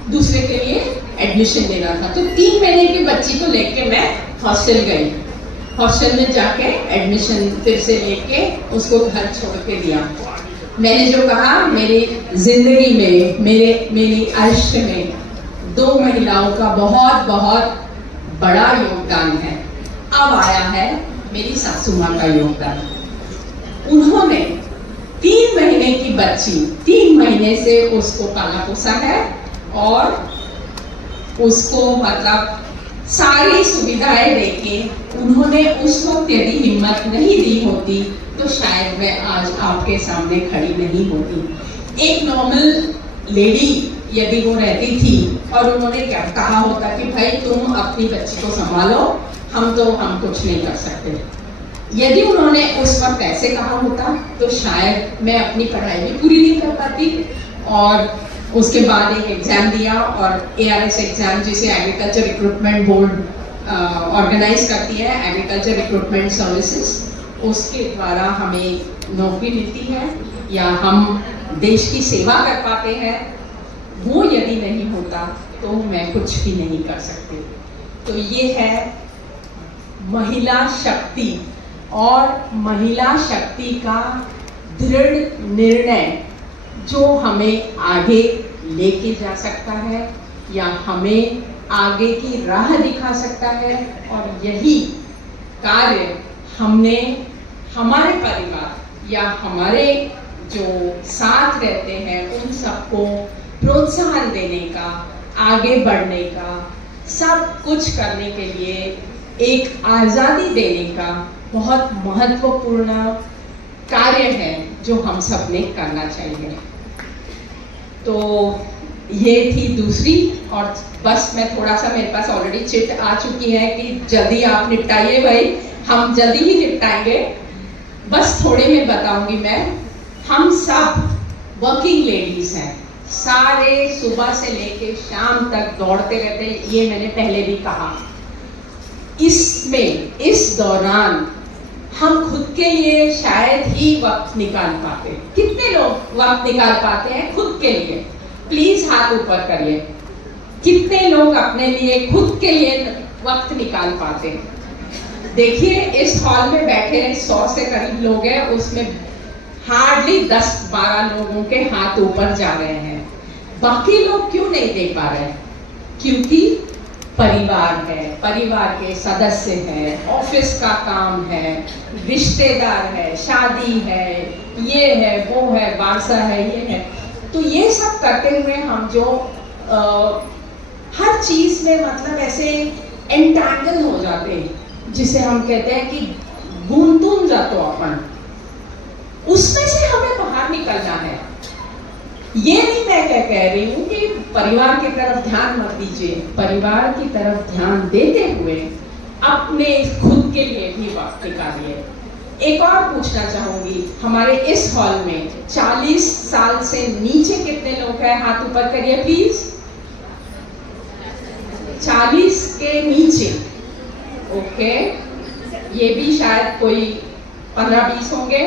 दूसरे के लिए एडमिशन लेना था। तो 3 महीने की बच्ची को लेके मैं हॉस्टल गई। हॉस्टल में जाके एडमिशन फिर से लेके उसको घर छोड़ के दिया। मैंने जो कहा, मेरी जिंदगी में, मेरी अर्श में 2 महिलाओं का बहुत बहुत बड़ा योगदान है। अब आया है मेरी सासू माँ का योगदान। उन्होंने 3 महीने की बच्ची, 3 महीने से उसको पाला पोसा है और उसको मतलब सारी सुविधाएं देके उन्होंने उस वक्त यदि हिम्मत नहीं दी होती तो शायद मैं आज आपके सामने खड़ी नहीं होती। एक नॉर्मल लेडी यदि वो रहती थी और उन्होंने क्या कहा होता कि भाई तुम अपनी बच्ची को संभालो, हम कुछ नहीं कर सकते। यदि उन्होंने उस वक्त ऐसे कहा होता तो शायद मैं अपनी पढ़ाई भी पूरी नहीं कर पाती। और उसके बाद एक एग्जाम दिया और ARS एग्जाम, जिसे एग्रीकल्चर रिक्रूटमेंट बोर्ड ऑर्गेनाइज करती है, एग्रीकल्चर रिक्रूटमेंट सर्विसेज, उसके द्वारा हमें नौकरी मिलती है या हम देश की सेवा कर पाते हैं। वो यदि नहीं होता तो मैं कुछ भी नहीं कर सकती। तो ये है महिला शक्ति और महिला शक्ति का दृढ़ निर्णय जो हमें आगे लेके जा सकता है या हमें आगे की राह दिखा सकता है। और यही कार्य हमने हमारे परिवार या हमारे जो साथ रहते हैं उन सबको प्रोत्साहन देने का, आगे बढ़ने का, सब कुछ करने के लिए एक आज़ादी देने का बहुत महत्वपूर्ण कार्य है जो हम सब ने करना चाहिए। तो ये थी दूसरी, और बस मैं थोड़ा सा, मेरे पास ऑलरेडी चिट आ चुकी है कि जल्दी आप निपटाइए भाई, हम जल्दी ही निपटाएंगे। बस थोड़े में बताऊंगी मैं। हम सब वर्किंग लेडीज हैं, सारे सुबह से लेके शाम तक दौड़ते रहते हैं, ये मैंने पहले भी कहा। इसमें इस दौरान हम खुद के लिए शायद ही वक्त निकाल पाते। कितने लोग वक्त निकाल पाते हैं खुद के लिए? प्लीज हाथ ऊपर करिए। कितने लोग अपने लिए, खुद के लिए वक्त निकाल पाते हैं? देखिए, इस हॉल में बैठे 100 से करीब लोग हैं, उसमें हार्डली 10-12 लोगों के हाथ ऊपर जा रहे हैं। बाकी लोग क्यों नहीं दे पा रहे? क्योंकि परिवार है, परिवार के सदस्य हैं, ऑफिस का काम है, रिश्तेदार है, शादी है, ये है, वो है, वारसा है, ये है। तो ये सब करते हुए हम जो हर चीज में मतलब ऐसे एंटैंगल हो जाते हैं, जिसे हम कहते हैं कि गुंतून जातो अपन, उसमें से हमें बाहर निकलना है। ये नहीं मैं क्या कह रही हूँ कि परिवार की तरफ ध्यान मत दीजिए, परिवार की तरफ ध्यान देते हुए अपने खुद के लिए भी वक्त निकालिए। एक और पूछना चाहूंगी, हमारे इस हॉल में 40 साल से नीचे कितने लोग हैं? हाथ ऊपर करिए प्लीज। 40 के नीचे, ओके। ये भी शायद कोई 15-20 होंगे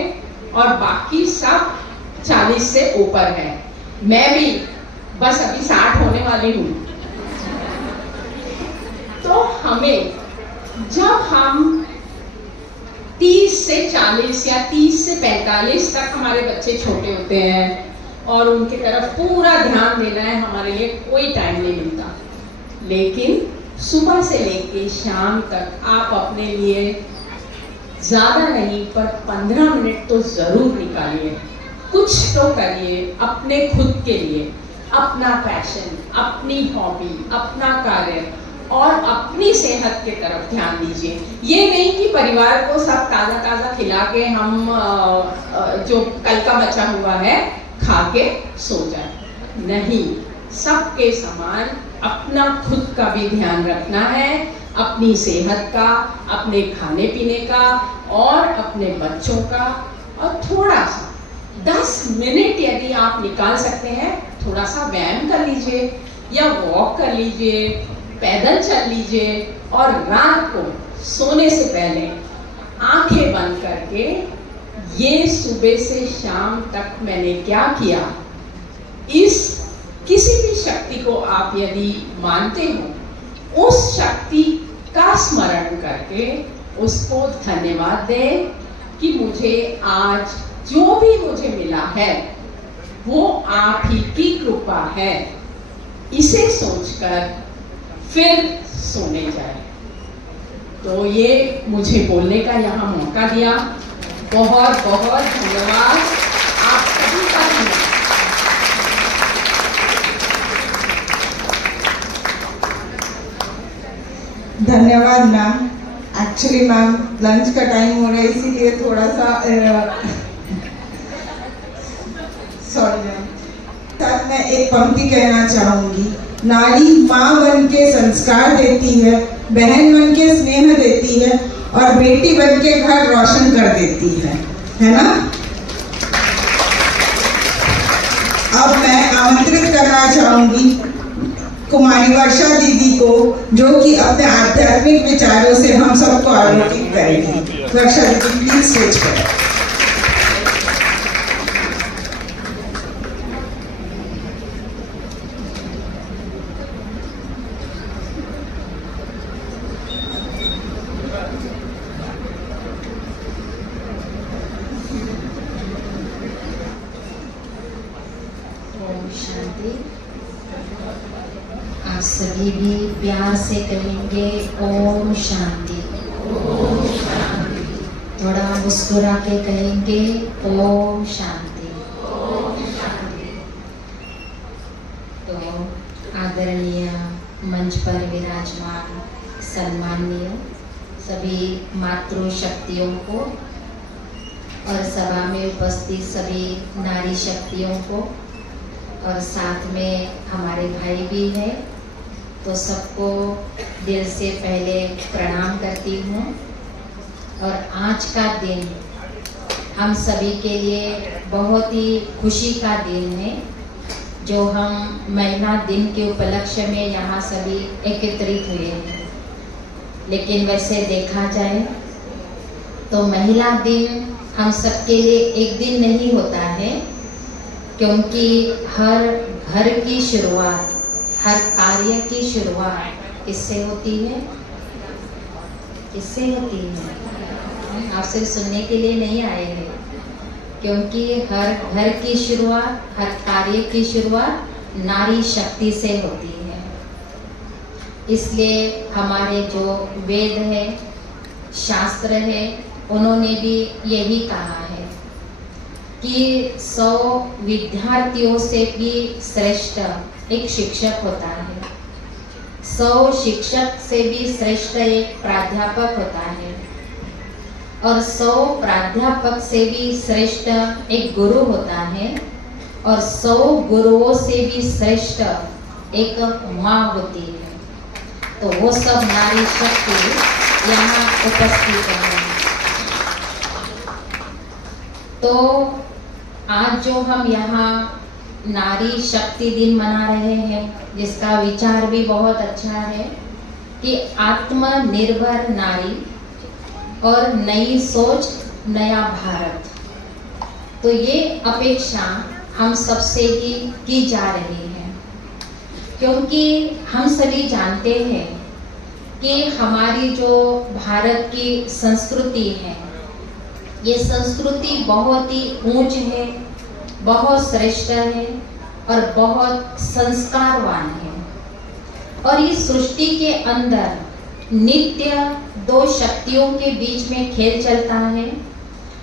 और बाकी सब 40 से ऊपर है। मैं भी बस अभी 60 होने वाली हूँ। तो हमें जब हम 30 से 40 या 30 से 45 तक हमारे बच्चे छोटे होते हैं और उनकी तरफ पूरा ध्यान देना है, हमारे लिए कोई टाइम नहीं मिलता। लेकिन सुबह से लेके शाम तक आप अपने लिए ज्यादा नहीं पर 15 मिनट तो जरूर निकालिए, कुछ तो करिए अपने खुद के लिए, अपना पैशन, अपनी हॉबी, अपना कार्य और अपनी सेहत की तरफ ध्यान दीजिए। ये नहीं कि परिवार को सब ताज़ा ताज़ा खिला के हम जो कल का बचा हुआ है खा के सो जाए, नहीं। सबके समान अपना खुद का भी ध्यान रखना है, अपनी सेहत का, अपने खाने पीने का और अपने बच्चों का। और थोड़ा सा 10 मिनट यदि आप निकाल सकते हैं, थोड़ा सा व्यायाम कर लीजिए या वॉक कर लीजिए, पैदल चल लीजिए और रात को सोने से पहले आंखें बंद करके ये सुबह से शाम तक मैंने क्या किया, इस किसी भी शक्ति को आप यदि मानते हो, उस शक्ति का स्मरण करके उसको धन्यवाद दें कि मुझे आज जो भी मुझे मिला है वो आप ही की कृपा है। इसे सोचकर फिर सोने जाए। तो ये मुझे बोलने का यहाँ मौका दिया, बहुत बहुत धन्यवाद आप सभी का। धन्यवाद मैम। एक्चुअली मैम लंच का टाइम हो रहा है, इसीलिए थोड़ा सा सॉरी मैम। तब मैं एक पंक्ति कहना चाहूंगी, नारी माँ बन के संस्कार देती है, बहन बन के स्नेह देती है और बेटी बन के घर रोशन कर देती है ना। अब मैं आमंत्रित करना चाहूंगी कुमारी वर्षा दीदी को, जो कि अपने आध्यात्मिक विचारों से हम सबको आलोकित करेगी। वर्षा दीदी प्लीज स्टेज पर। शांति। आप सभी भी प्यार से कहेंगे ओम शांति। थोड़ा मुस्कुरा के कहेंगे ओम शांति। तो आदरणीय मंच पर विराजमान सम्माननीय सभी मातृशक्तियों को और सभा में उपस्थित सभी नारी शक्तियों को और साथ में हमारे भाई भी हैं, तो सबको दिल से पहले प्रणाम करती हूँ। और आज का दिन हम सभी के लिए बहुत ही खुशी का दिन है, जो हम महिला दिन के उपलक्ष्य में यहाँ सभी एकत्रित हुए हैं। लेकिन वैसे देखा जाए तो महिला दिन हम सबके लिए एक दिन नहीं होता है, क्योंकि हर घर की शुरुआत, हर कार्य की शुरुआत किससे होती है? किससे होती है? आप सिर्फ सुनने के लिए नहीं आए हैं, क्योंकि हर घर की शुरुआत, हर कार्य की शुरुआत नारी शक्ति से होती है। इसलिए हमारे जो वेद है, शास्त्र है, उन्होंने भी यही कहा है कि 100 विद्यार्थियों से भी श्रेष्ठ एक शिक्षक होता है, 100 शिक्षक से भी श्रेष्ठ एक प्राध्यापक होता है, और 100 प्राध्यापक से भी श्रेष्ठ एक गुरु होता है, और 100 गुरुओं से भी श्रेष्ठ एक माँ होती है। तो वो सब नारी शक्ति यहाँ उपस्थित है। तो आज जो हम यहाँ नारी शक्ति दिन मना रहे हैं, जिसका विचार भी बहुत अच्छा है कि आत्मनिर्भर नारी और नई सोच, नया भारत। तो ये अपेक्षा हम सबसे ही की जा रही है, क्योंकि हम सभी जानते हैं कि हमारी जो भारत की संस्कृति है, ये संस्कृति बहुत ही ऊंच है, बहुत श्रेष्ठ है और बहुत संस्कारवान है। और इस सृष्टि के अंदर नित्य 2 शक्तियों के बीच में खेल चलता है,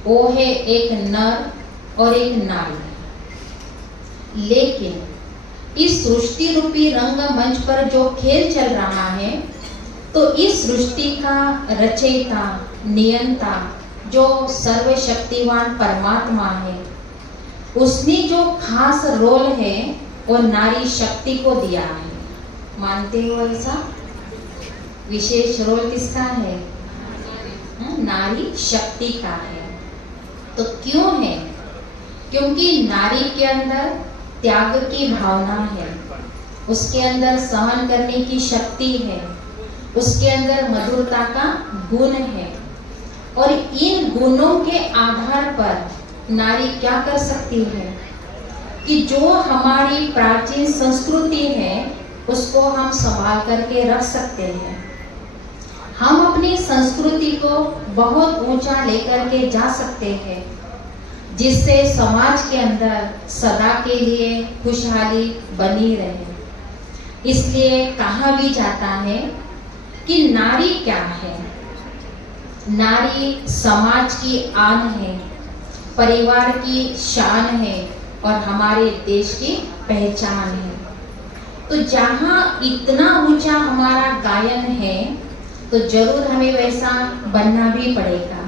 वो है एक नर और एक नारी। लेकिन इस सृष्टि रूपी रंगमंच पर जो खेल चल रहा है, तो इस सृष्टि का रचयिता, नियंता जो सर्वशक्तिवान परमात्मा है, उसने जो खास रोल है वो नारी शक्ति को दिया है। मानते हो ऐसा? विशेष रोल किसका है? नारी शक्ति का है। तो क्यों है? क्योंकि नारी के अंदर त्याग की भावना है, उसके अंदर सहन करने की शक्ति है, उसके अंदर मधुरता का गुण है। और इन गुणों के आधार पर नारी क्या कर सकती है कि जो हमारी प्राचीन संस्कृति है उसको हम संभाल करके रख सकते हैं। हम अपनी संस्कृति को बहुत ऊंचा लेकर के जा सकते हैं, जिससे समाज के अंदर सदा के लिए खुशहाली बनी रहे। इसलिए कहा भी जाता है कि नारी क्या है? नारी समाज की आन है, परिवार की शान है और हमारे देश की पहचान है। तो जहाँ इतना ऊंचा हमारा गायन है, तो जरूर हमें वैसा बनना भी पड़ेगा,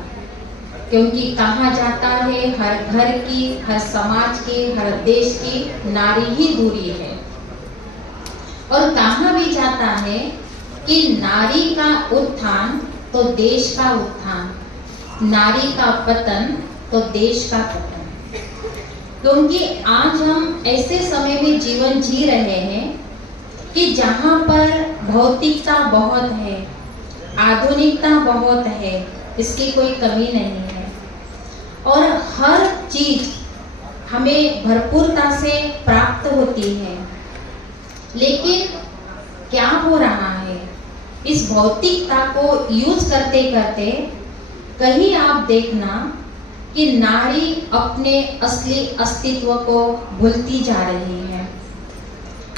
क्योंकि कहा जाता है हर घर की, हर समाज की, हर देश की नारी ही दूरी है। और कहा भी जाता है कि नारी का उत्थान तो देश का उत्थान, नारी का पतन तो देश का पतन। क्योंकि आज हम ऐसे समय में जीवन जी रहे हैं कि जहाँ पर भौतिकता बहुत है, आधुनिकता बहुत है, इसकी कोई कमी नहीं है, और हर चीज हमें भरपूरता से प्राप्त होती है। लेकिन क्या हो रहा है, इस भौतिकता को यूज करते करते कहीं आप देखना कि नारी अपने असली अस्तित्व को भूलती जा रही है।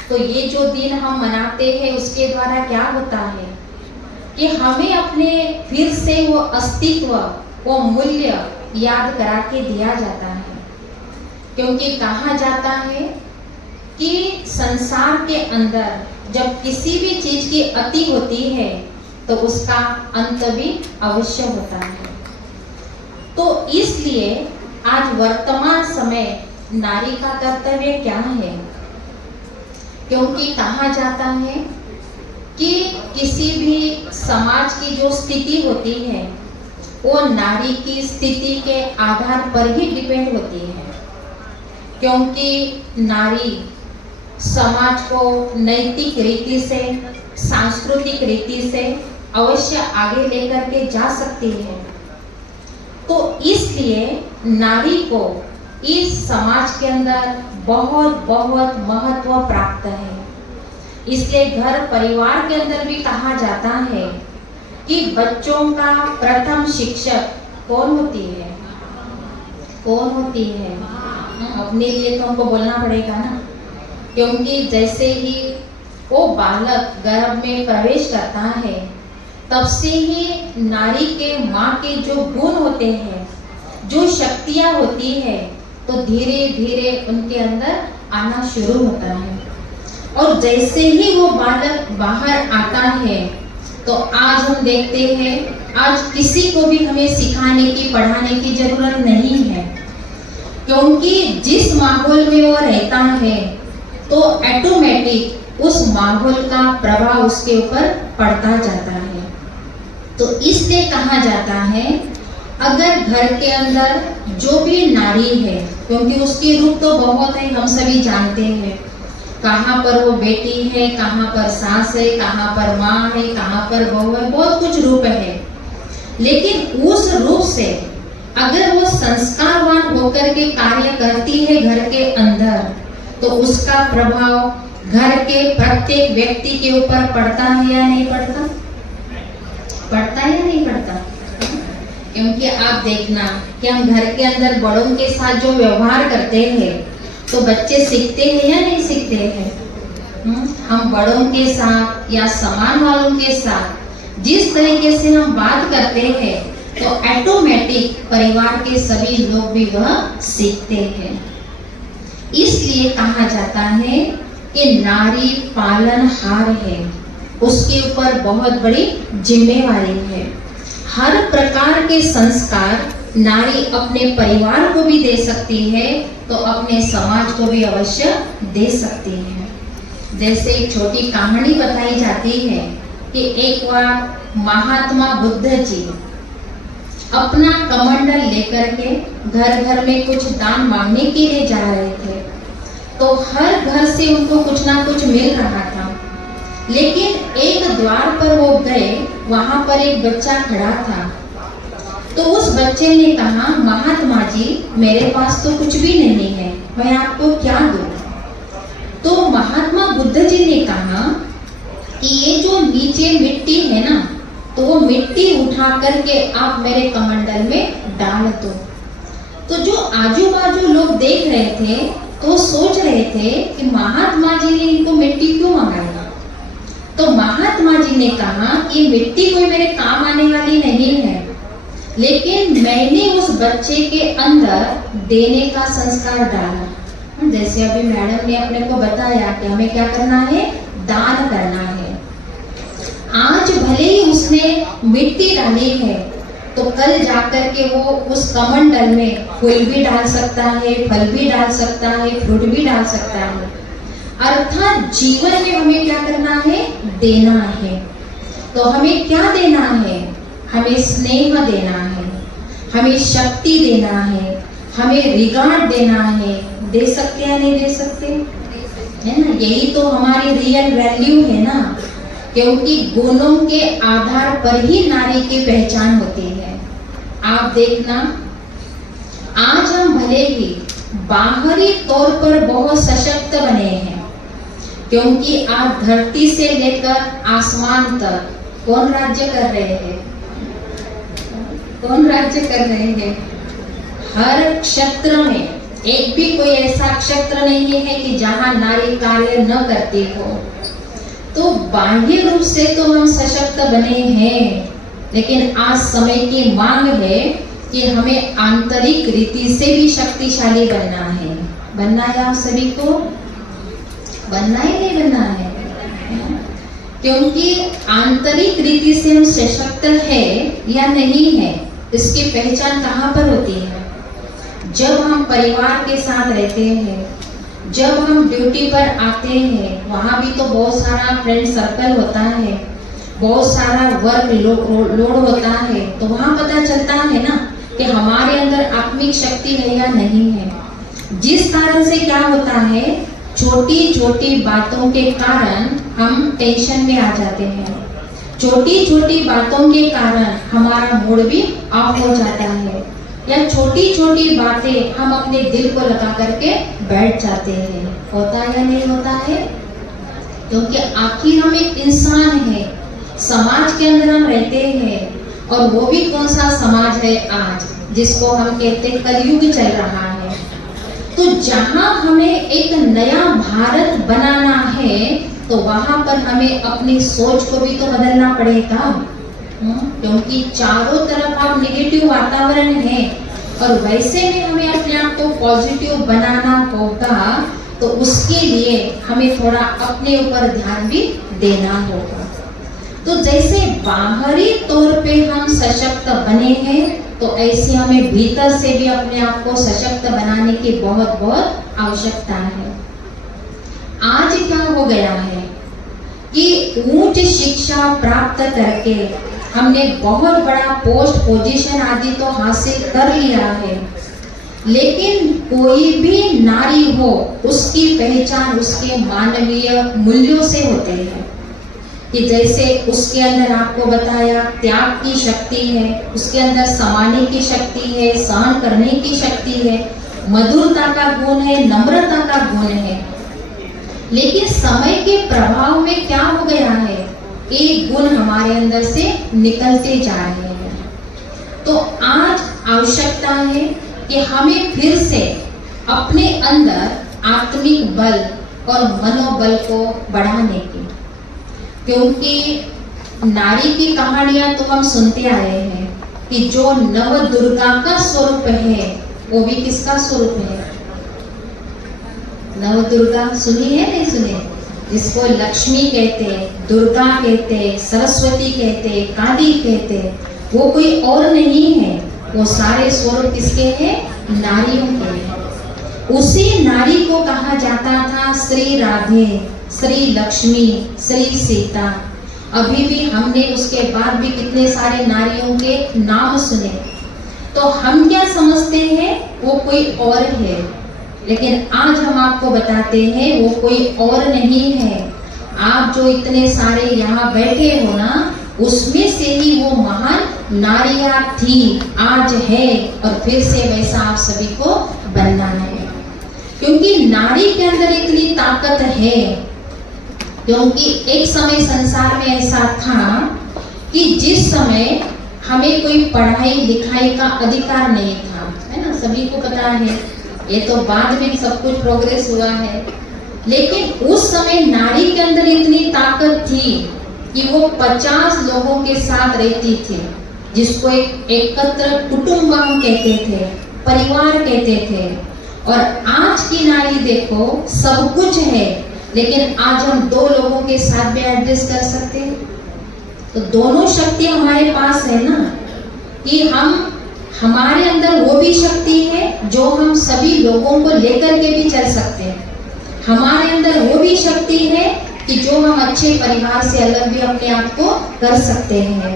तो ये जो दिन हम मनाते हैं उसके द्वारा क्या होता है कि हमें अपने फिर से वो अस्तित्व, वो मूल्य याद करा के दिया जाता है। क्योंकि कहा जाता है कि संसार के अंदर जब किसी भी चीज की अति होती है तो उसका अंत भी अवश्य होता है। तो इसलिए आज वर्तमान समय नारी का कर्तव्य क्या है? क्योंकि कहा जाता है कि किसी भी समाज की जो स्थिति होती है वो नारी की स्थिति के आधार पर ही डिपेंड होती है। क्योंकि नारी समाज को नैतिक रीति से, सांस्कृतिक रीति से अवश्य आगे लेकर के जा सकती है। तो इसलिए नारी को इस समाज के अंदर बहुत बहुत महत्व प्राप्त है। इसलिए घर परिवार के अंदर भी कहा जाता है कि बच्चों का प्रथम शिक्षक कौन होती है? कौन होती है? अपने लिए तो हमको बोलना पड़ेगा ना, क्योंकि जैसे ही वो बालक गर्भ में प्रवेश करता है तब से ही नारी के माँ के जो गुण होते हैं, जो शक्तियाँ होती है, तो धीरे धीरे उनके अंदर आना शुरू होता है। और जैसे ही वो बालक बाहर आता है तो आज हम देखते हैं, आज किसी को भी हमें सिखाने की पढ़ाने की जरूरत नहीं है, क्योंकि जिस माहौल में वो रहता है तो ऑटोमेटिक उस माहौल का प्रभाव उसके ऊपर पड़ता जाता है। तो इसलिए कहा जाता है, अगर घर के अंदर जो भी नारी है, क्योंकि उसके रूप तो बहुत है, हम सभी जानते हैं, कहाँ पर वो बेटी है, कहाँ पर सास है, कहाँ पर माँ है, कहाँ पर बहू है, बहुत कुछ रूप है। लेकिन उस रूप से अगर वो संस्कारवान होकर के कार्य करती है घर के अंदर, तो उसका प्रभाव घर के प्रत्येक व्यक्ति के ऊपर पड़ता है या नहीं पड़ता? पड़ता है या नहीं पड़ता? क्योंकि आप देखना कि हम घर के अंदर बड़ों के साथ जो व्यवहार करते हैं तो बच्चे सीखते हैं या नहीं सीखते हैं? हम बड़ों के साथ या समाज वालों के साथ जिस तरीके से हम बात करते हैं तो ऑटोमेटिक परिवार के सभी लोग भी वह सीखते हैं। इसलिए कहा जाता है कि नारी पालनहार है, उसके ऊपर बहुत बड़ी जिम्मेवारी है। हर प्रकार के संस्कार नारी अपने परिवार को भी दे सकती है, तो अपने समाज को भी अवश्य दे सकती है। जैसे एक छोटी कहानी बताई जाती है कि एक बार महात्मा बुद्ध जी अपना कमंडल लेकर के घर घर में कुछ दान मांगने के लिए जा रहे थे। तो हर घर से उनको कुछ ना कुछ मिल रहा था, लेकिन एक द्वार पर वो गए, वहां पर एक बच्चा खड़ा था। तो उस बच्चे ने कहा, महात्मा जी मेरे पास तो कुछ भी नहीं है, मैं आपको क्या दूं? तो महात्मा बुद्ध जी ने कहा कि ये जो नीचे मिट्टी है ना, तो वो मिट्टी उठा करके आप मेरे कमंडल में डाल दो। तो जो आजू बाजू लोग देख रहे थे तो सोच रहे थे कि महात्मा जी ने इनको मिट्टी क्यों मंगाया। तो महात्मा जी ने कहा कि मिट्टी कोई मेरे काम आने वाली नहीं है, लेकिन मैंने उस बच्चे के अंदर देने का संस्कार डाला। जैसे अभी मैडम ने अपने को बताया कि हमें क्या करना है, दान करना है। आज भले ही उसने मिट्टी डाली है, तो कल जाकर के वो उस कमंडल में फूल भी डाल सकता है, फल भी डाल सकता है, फ्रूट भी डाल सकता है। अर्थात जीवन में हमें क्या करना है, देना है। तो हमें क्या देना है, हमें स्नेह देना है, हमें शक्ति देना है, हमें रिगार्ड देना है। दे सकते या नहीं दे सकते, है ना? यही तो हमारी रियल वैल्यू है ना, क्योंकि गुणों के आधार पर ही नारी की पहचान होती है। आप देखना, आज हम भले ही बाहरी तौर पर बहुत सशक्त बने हैं, क्योंकि आज धरती से लेकर आसमान तक कौन राज्य कर रहे हैं? कौन राज्य कर रहे हैं? हर क्षेत्र में एक भी कोई ऐसा क्षेत्र नहीं है कि जहां नारी कार्य न करती हो। तो बाह्य रूप से तो हम सशक्त बने हैं, लेकिन आज समय की मांग है कि हमें आंतरिक रीति से भी शक्तिशाली बनना है। बनना है आप सभी को, बनना ही नहीं बनना है, क्योंकि आंतरिक रीति से हम सशक्त है या नहीं है, इसकी पहचान कहाँ पर होती है? जब हम परिवार के साथ रहते हैं, जब हम ड्यूटी पर आते हैं, वहाँ भी तो बहुत सारा फ्रेंड सर्कल होता है, बहुत सारा वर्क लोड होता है, तो वहाँ पता चलता है ना कि हमारे अंदर आत्मिक शक्ति है या नहीं है। जिस कारण से क्या होता है, छोटी छोटी बातों के कारण हम टेंशन में आ जाते हैं, छोटी छोटी बातों के कारण हमारा मूड भी ऑफ हो जाता है, या छोटी छोटी बातें हम अपने दिल को लगा करके बैठ जाते हैं। होता है या नहीं होता है? क्योंकि आखिर हम एक इंसान है, समाज के अंदर हम रहते हैं, और वो भी कौन सा समाज है आज, जिसको हम कहते हैं कलयुग चल रहा है। तो जहां हमें एक नया भारत बनाना है तो वहां पर हमें अपनी सोच को भी तो बदलना पड़ेगा, क्योंकि चारों तरफ आप नेगेटिव वातावरण है और वैसे में हमें अपने आप को पॉजिटिव बनाना होगा। तो उसके लिए हमें थोड़ा अपने ऊपर ध्यान भी देना होगा। तो जैसे बाहरी तौर पे हम सशक्त बने हैं तो ऐसे हमें भीतर से भी अपने आप को सशक्त बनाने की बहुत बहुत आवश्यकता है। आज क्या हो गया है कि उच्च शिक्षा प्राप्त करके हमने बहुत बड़ा पोस्ट पोजीशन आदि तो हासिल कर लिया है, लेकिन कोई भी नारी हो उसकी पहचान उसके मानवीय मूल्यों से होते हैं। कि जैसे उसके अंदर आपको बताया त्याग की शक्ति है, उसके अंदर समाने की शक्ति है, सहन करने की शक्ति है, मधुरता का गुण है, नम्रता का गुण है। लेकिन समय के प्रभाव में क्या हो गया है, एक गुण हमारे अंदर से निकलते जा रहे हैं। तो आज आवश्यकता है कि हमें फिर से अपने अंदर आत्मिक बल और मनोबल को बढ़ाने की, क्योंकि नारी की कहानियां तो हम सुनते आए हैं कि जो नव दुर्गा का स्वरूप है वो भी किसका स्वरूप है? नव दुर्गा सुनी है नहीं सुनी? जिसको लक्ष्मी कहते, दुर्गा कहते, सरस्वती कहते, काली कहते, वो कोई और नहीं है। वो सारे स्वरूप किसके हैं? नारियों के हैं। उसी नारी को कहा जाता था श्री राधे, श्री लक्ष्मी, श्री सीता। अभी भी हमने उसके बाद भी कितने सारे नारियों के नाम सुने। तो हम क्या समझते हैं वो कोई और है, लेकिन आज हम आपको बताते हैं वो कोई और नहीं है। आप जो इतने सारे यहाँ बैठे हो ना, उसमें से ही वो महान नारियां थी, आज है और फिर से वैसा आप सभी को बनना है। क्योंकि नारी के अंदर इतनी ताकत है, क्योंकि एक समय संसार में ऐसा था कि जिस समय हमें कोई पढ़ाई लिखाई का अधिकार नहीं था, है ना, सभी को पता है। ये तो बाद में सब कुछ प्रोग्रेस हुआ है, लेकिन उस समय नारी के अंदर इतनी ताकत थी कि वो 50 लोगों के साथ रहती थी, जिसको एक एकत्र कुटुंब हम कहते थे, परिवार कहते थे। और आज की नारी देखो सब कुछ है, लेकिन आज हम 2 लोगों के साथ भी एडजस्ट कर सकते हैं। तो दोनों शक्ति हमारे पास है ना, कि हमारे अंदर वो भी शक्ति है जो हम सभी लोगों को लेकर के भी चल सकते हैं। हमारे अंदर वो भी शक्ति है कि जो हम अच्छे परिवार से अलग भी अपने आप को कर सकते हैं।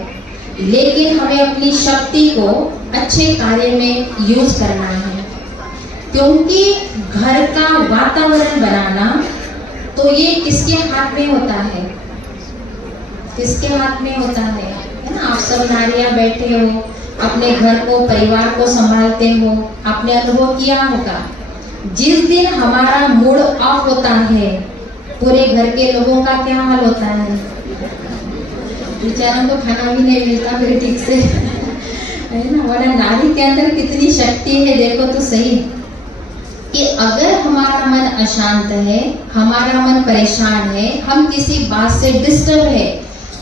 लेकिन हमें अपनी शक्ति को अच्छे कार्य में यूज करना है, क्योंकि घर का वातावरण बनाना तो ये किसके हाथ में होता है? किसके हाथ में होता है ना? आप सब नारियां बैठे हो, अपने घर को, परिवार को संभालते हो, आपने अनुभव किया होगा। जिस दिन हमारा मूड ऑफ होता है, पूरे घर के लोगों का क्या हाल होता है? बेचारों को खाना भी नहीं मिलता फिर ठीक से, है ना। वरना नारी के अंदर कितनी शक्ति है, देखो तो सही। कि अगर हमारा मन अशांत है, हमारा मन परेशान है, हम किसी बात से डिस्टर्ब है,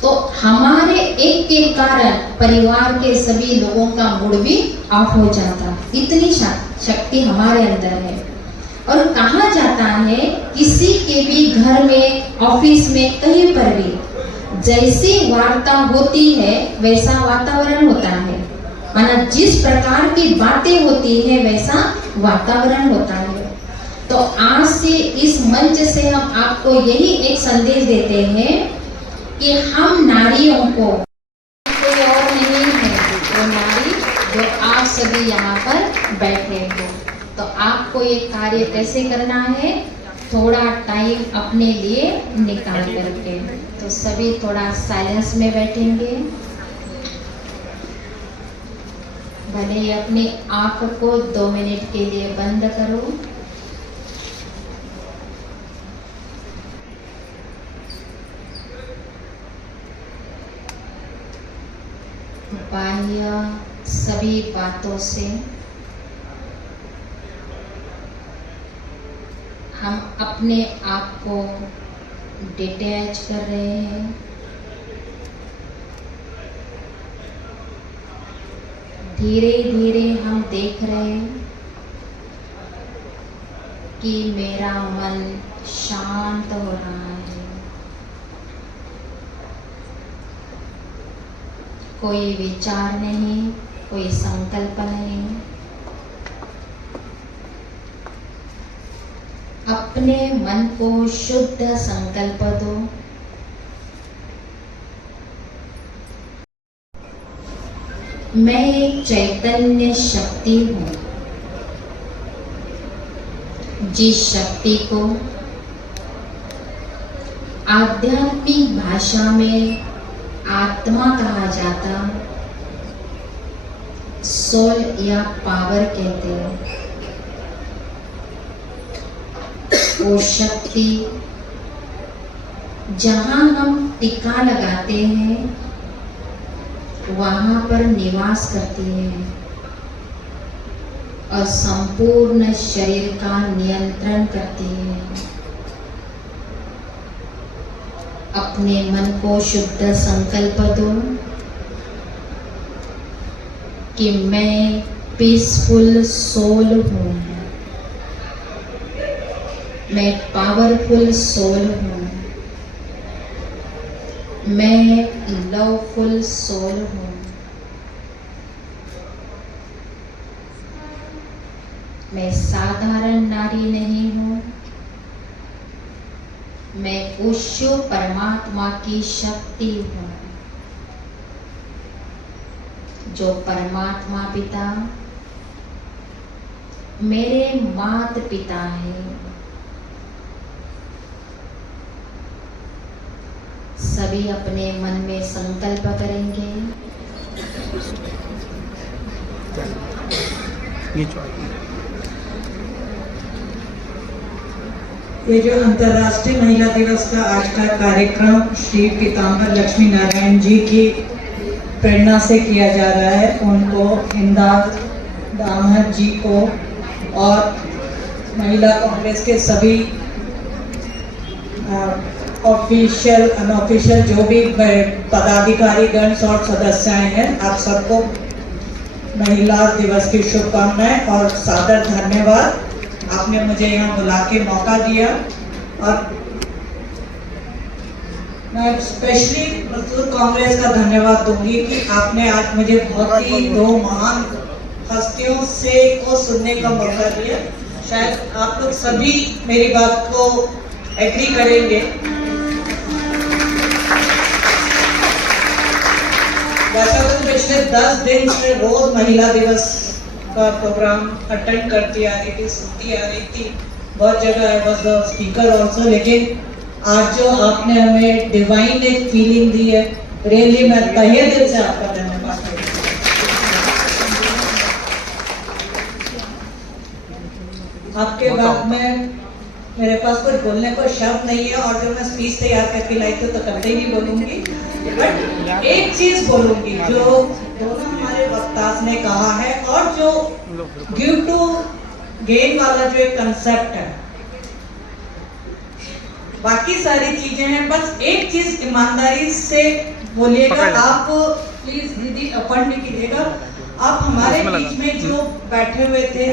तो हमारे एक के कारण परिवार के सभी लोगों का मूड भी ऑफ हो जाता। इतनी शक्ति हमारे अंदर है। और कहा जाता है किसी के भी घर में, ऑफिस में, कहीं पर भी जैसी वार्ता होती है वैसा वातावरण होता है, माना जिस प्रकार की बातें होती है वैसा वातावरण होता है। तो आज से इस मंच से हम आपको यही एक संदेश देते हैं कि हम नारियों को, कोई और नहीं है वो नारी जो आप सभी यहाँ पर बैठे हो। तो आपको ये कार्य कैसे करना है? थोड़ा टाइम अपने लिए निकाल करके। तो सभी थोड़ा साइलेंस में बैठेंगे, भले ही अपनी आंख को 2 मिनट के लिए बंद करो। बाह्य सभी बातों से हम अपने आप को डिटैच कर रहे हैं। धीरे धीरे हम देख रहे हैं कि मेरा मन शांत हो रहा है। कोई विचार नहीं, कोई संकल्प नहीं। अपने मन को शुद्ध संकल्प दो। मैं एक चैतन्य शक्ति हूँ, जिस शक्ति को आध्यात्मिक भाषा में आत्मा कहा जाता, सोल या पावर कहते हैं। वो शक्ति जहाँ हम टिका लगाते हैं वहाँ पर निवास करती है और संपूर्ण शरीर का नियंत्रण करती है। अपने मन को शुद्ध संकल्प दो कि मैं पीसफुल सोल हूँ, मैं पावरफुल सोल हूँ, मैं लवफुल सोल हूँ। मैं साधारण नारी नहीं हूँ, मैं उष्ण परमात्मा की शक्ति हूँ। जो परमात्मा पिता मेरे माता पिता है। सभी अपने मन में संकल्प करेंगे। ये जो अंतर्राष्ट्रीय महिला दिवस का आज का कार्यक्रम श्री पीताम्बर लक्ष्मी नारायण जी की प्रेरणा से किया जा रहा है, उनको इंदाज दामद जी को और महिला कांग्रेस के सभी ऑफिशियल अनऑफिशियल जो भी पदाधिकारी गण और सदस्याएं हैं, आप सबको महिला दिवस की शुभकामनाएं और सादर धन्यवाद। आपने मुझे यहाँ बुला के मौका दिया और मैं स्पेशली मजदूर कांग्रेस का धन्यवाद दूंगी कि आपने आज मुझे बहुत ही दो महान हस्तियों से को सुनने का मौका दिया। शायद आप लोग सभी मेरी बात को एग्री करेंगे। वैसा तो पिछले 10 दिन से रोज महिला दिवस का प्रोग्राम अटेंड करती आ रही थी, सुनती आ रही थी, बहुत जगह I was the speaker also, लेकिन आज जो आपने हमें डिवाइन एक फीलिंग दी है, रियली मैं तहे दिल से आपका धन्यवाद करती हूँ। आपके बाद में मेरे पास कुछ बोलने को शब्द नहीं है और जो मैं स्पीच तैयार करके लाई थी तो कभी नहीं बोलूंगी, बट एक चीज बोलूंगी जो दोनों हमारे वक्तास ने कहा है और जो गिव टू गेन वाला जो एक कंसेप्ट है, बाकी सारी चीजें हैं, बस एक चीज ईमानदारी से बोलिएगा। आप प्लीज दीदी अपन नहीं कीजिएगा, आप हमारे बीच में जो बैठे हुए थे,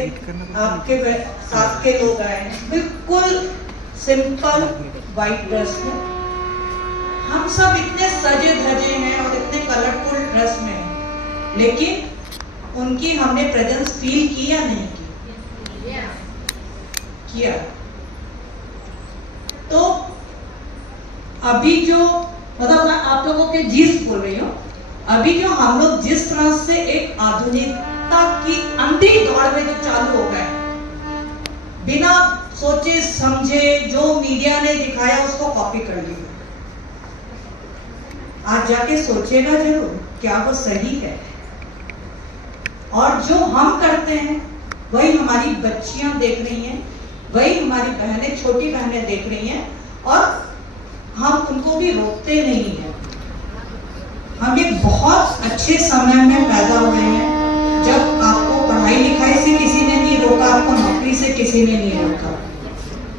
आपके साथ के लोग आए हैं बिल्कुल सिंपल वाइट ड्रेस में। हम सब इतने सजे धजे हैं और इतने कलरफुल ड्रेस में हैं, लेकिन उनकी हमने प्रेजेंस फील की या नहीं की? किया। तो अभी जो मतलब मैं आप लोगों के जीस बोल रही हूँ, अभी जो हम लोग जिस तरह से एक आधुनिकता की अंधी दौड़ में जो चालू हो गए, बिना सोचे समझे जो मीडिया ने दिखाया उसको कॉपी कर लिया। आज जाके सोचेगा जरूर क्या वो सही है, और जो हम करते हैं वही हमारी बच्चियां देख रही हैं, वही हमारी बहनें, छोटी बहनें देख रही हैं, और हम उनको भी रोकते नहीं हैं। हम एक बहुत अच्छे समय में पैदा हुए हैं जब आपको पढ़ाई लिखाई से किसी ने नहीं रोका, आपको नौकरी से किसी ने नहीं रोका,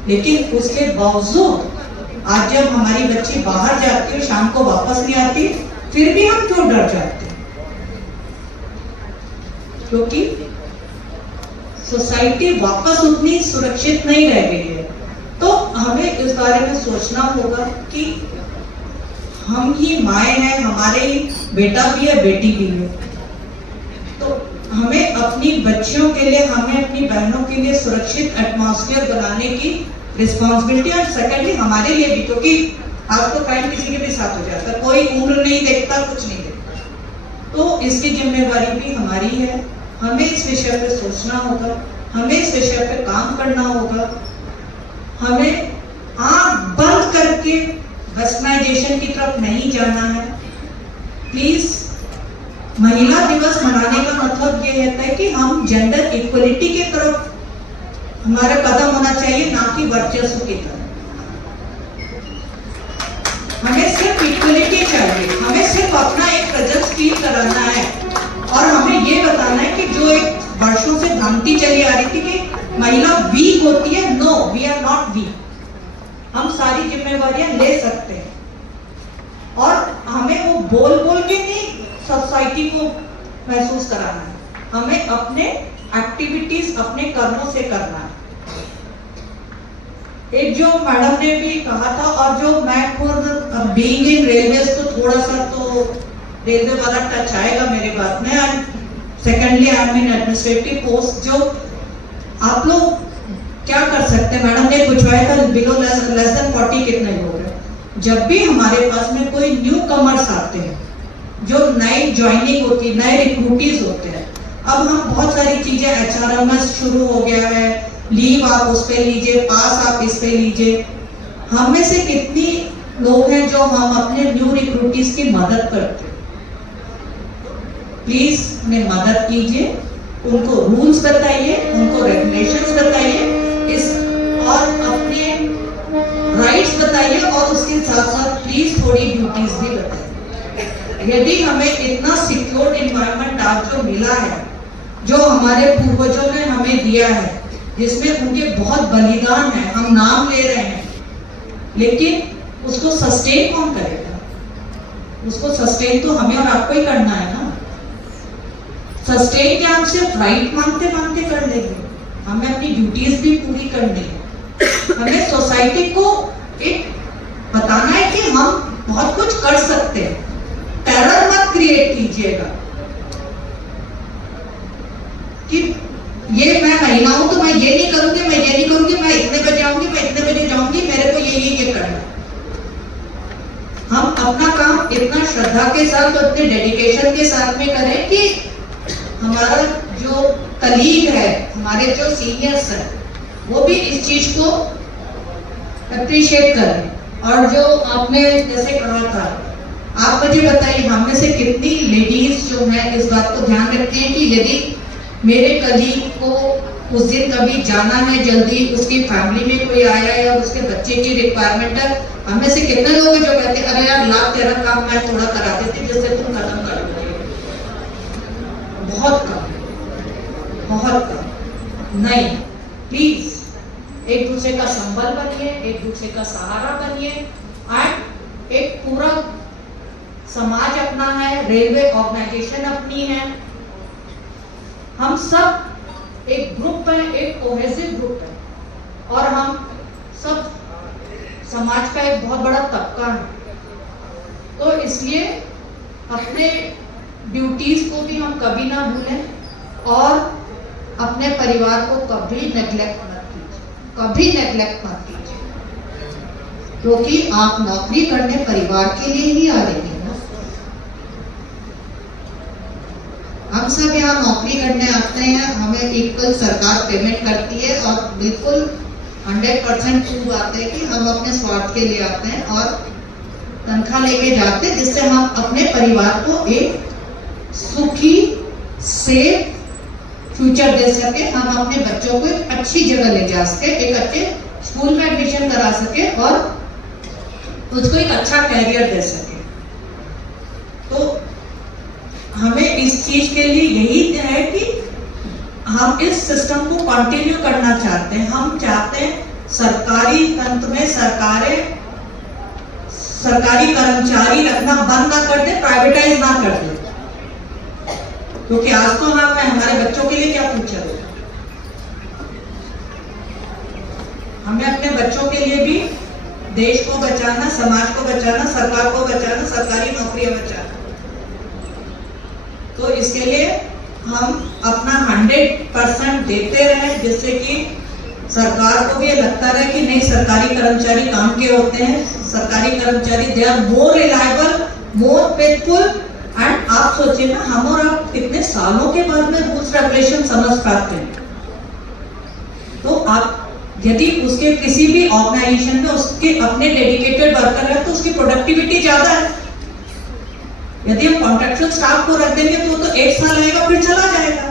लेकिन उसके बावजूद आज जब हमारी बच्ची बाहर जाती है, शाम को वापस नहीं आती, फिर भी हम क्यों डर जाते हैं? क्योंकि सोसाइटी वापस उतनी सुरक्षित नहीं रह गई है। तो हमें इस बारे में सोचना होगा कि हम ही माए हैं, हमारे ही बेटा भी है, बेटी भी है। तो हमें अपनी बच्चियों के लिए, हमें अपनी बहनों के लिए सुरक्षित एटमॉस्फेयर बनाने की रिस्पॉन्सिबिलिटी, और सेकेंडली हमारे लिए भी, क्योंकि आज तो क्राइम किसी के भी साथ हो जाता है, कोई उम्र नहीं देखता, कुछ नहीं देखता। तो इसकी जिम्मेवारी भी हमारी है। हमें इस विषय पे सोचना होगा, हमें इस विषय पे काम करना होगा। हमें आंख बंद करके वेस्टर्नाइजेशन की तरफ नहीं जाना है। प्लीज, महिला दिवस मनाने का मतलब ये रहता है कि हम जेंडर इक्वलिटी की तरफ हमारा कदम होना चाहिए, ना कि वर्चस्व की तरफ। हमें सिर्फ इक्वलिटी चाहिए, हमें सिर्फ अपना एक प्रेजेंस फील कराना है, और हमें ये बताना है कि जो एक वर्षों से भ्रांति चली आ रही थी कि महिला वीक होती है, no, we are not weak. हम सारी जिम्मेवारियां ले सकते हैं, और हमें वो बोल बोल के नहीं सोसाइटी को महसूस कराना है, हमें अपने एक्टिविटीज, अपने कर्मों से करना है। एक जो मैडम ने भी कहा था, और जो मैं खुद बीइंग इन रेलवे तो थोड़ा सा तो रेलवे वाला टच आएगा मेरे बात में, and secondly I am in administrative post. जो आप लोग क्या कर सकते हैं, मैडम ने पूछवाया था बिलो लेस देन 40 कितने लोग हैं। जब भी हमारे पास में कोई न्यू कमर्स आते हैं, जो नई ज्वाइनिंग होती है, नए रिक्रूटीज होते हैं, अब हम बहुत सारी चीजें, HRMS शुरू हो गया है, लीव आप उस पे लीजिए, पास आप इस पे लीजिए। हम में से कितनी लोग हैं जो हम अपने न्यू रिक्रूटीज की मदद करते हैं? प्लीज उन्हें मदद कीजिए, उनको रूल्स बताइए, उनको रेगुलेशंस बताइए, इस और अपने राइट्स बताइए, और उसके साथ साथ प्लीज थोड़ी ड्यूटीज भी बताइए। यदि हमें इतना सिक्योर एनवायरनमेंट आज जो मिला है, जो हमारे पूर्वजों ने हमें दिया है, जिसमें उनके बहुत बलिदान है, हम नाम ले रहे हैं, लेकिन उसको सस्टेन कौन करेगा? उसको सस्टेन तो हमें और आपको ही करना है ना। सस्टेन क्या हम सिर्फ राइट मांगते मांगते कर लेंगे? हमें अपनी ड्यूटीज भी पूरी करनी है। हमें सोसाइटी को एक बताना है कि हम बहुत कुछ कर सकते हैं। टेरर मत क्रिएट कीजिएगा कि ये मैं महिला हूं तो मैं ये नहीं करूंगी, मैं ये नहीं करूंगी, मैं इतने बजे आऊंगी, मैं इतने बजे जाऊंगी, मेरे को ये करना। हम अपना काम इतना श्रद्धा के साथ और इतने डेडिकेशन के साथ में करें कि हमारा जो कलीग है, हमारे जो सीनियर्स हैं, वो भी इस चीज को अप्रिशिएट करें। और जो आपने जैसे कहा था, आप मुझे बताइए, हम में से कितनी लेडीज जो है इस बात को ध्यान रखते हैं कि यदि मेरे कलीग को उस दिन कभी जाना है जल्दी, उसकी फैमिली में कोई आया है और उसके बच्चे की रिक्वायरमेंट है, हमें से कितने लोग हैं जो कहते हैं अरे यार लाभ तेरा काम मैं थोड़ा करा देती जिससे तुम खत्म कर दोगे? बहुत कम, बहुत कम। नहीं, प्लीज एक दूसरे का संबल बनिए, एक दूसरे का सहारा बनिए, एंड एक पूरा समाज अपना है, रेलवे ऑर्गेनाइजेशन अपनी है, हम सब एक ग्रुप है, एक कोहेसिव ग्रुप है, और हम सब समाज का एक बहुत बड़ा तबका है। तो इसलिए अपने ड्यूटीज को भी हम कभी ना भूलें, और अपने परिवार को कभी नेग्लेक्ट मत कीजिए, कभी नेग्लेक्ट मत कीजिए, क्योंकि आप नौकरी करने परिवार के लिए ही आ रही हैं ना। हम सब यहाँ नौकरी करने आते हैं, हमें इक्वल सरकार पेमेंट करती है, और बिल्कुल 100% प्रूव आते हैं कि हम अपने स्वार्थ के लिए आते हैं और तनख्वाह लेके जाते हैं, जिससे हम अपने परिवार को एक सुखी सेफ फ्यूचर दे सके, हम अपने बच्चों को एक अच्छी जगह ले जा सके, एक अच्छे स्कूल में एडमिशन करा सके, और उसको एक अच्छा कैरियर दे सके। तो हमें इस चीज के लिए यही है कि हम इस सिस्टम को कंटिन्यू करना चाहते हैं। हम चाहते हैं सरकारी तंत्र में सरकारी कर्मचारी रखना बंद ना कर दे, प्राइवेटाइज ना कर दे, क्योंकि आज तो हमारे बच्चों के लिए क्या फ्यूचर है। हमें अपने बच्चों के लिए भी देश को बचाना, समाज को बचाना, सरकार को बचाना, सरकारी नौकरियां बचाना। तो इसके लिए हम अपना 100% देते रहे, जिससे कि सरकार को भी ये लगता रहे कि नहीं, सरकारी कर्मचारी काम के होते हैं, सरकारी कर्मचारी they are more reliable, more faithful. And आप सोचिए ना, हम और आप कितने सालों के बाद में रूल्स रेगुलेशन समझ पाते हैं। तो आप यदि उसके किसी भी ऑर्गेनाइजेशन में उसके अपने डेडिकेटेड वर्कर है तो उसकी प्रोडक्टिविटी ज्यादा है। यदि हम कॉन्ट्रैक्चुअल स्टाफ को रख देंगे तो 1 साल रहेगा फिर चला जाएगा,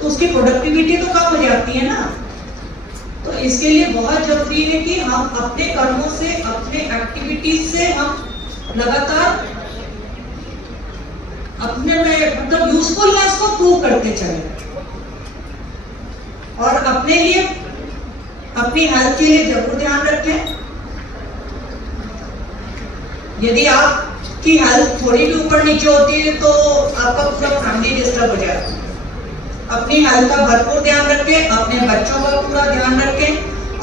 तो उसकी प्रोडक्टिविटी तो कम हो जाती है ना। तो इसके लिए बहुत जरूरी है कि हम अपने कर्मों से, अपने एक्टिविटीज से हम लगातार अपने में मतलब यूजफुलनेस को प्रूव करते चले, और अपने लिए, अपनी हेल्थ के लिए जरूर ध्यान रखें। यदि आपकी हेल्थ थोड़ी भी ऊपर नीचे होती है तो आपका पूरा फैमिली डिस्टर्ब हो जाता है। अपनी हेल्थ का भरपूर ध्यान रखें, अपने बच्चों का पूरा ध्यान रखें।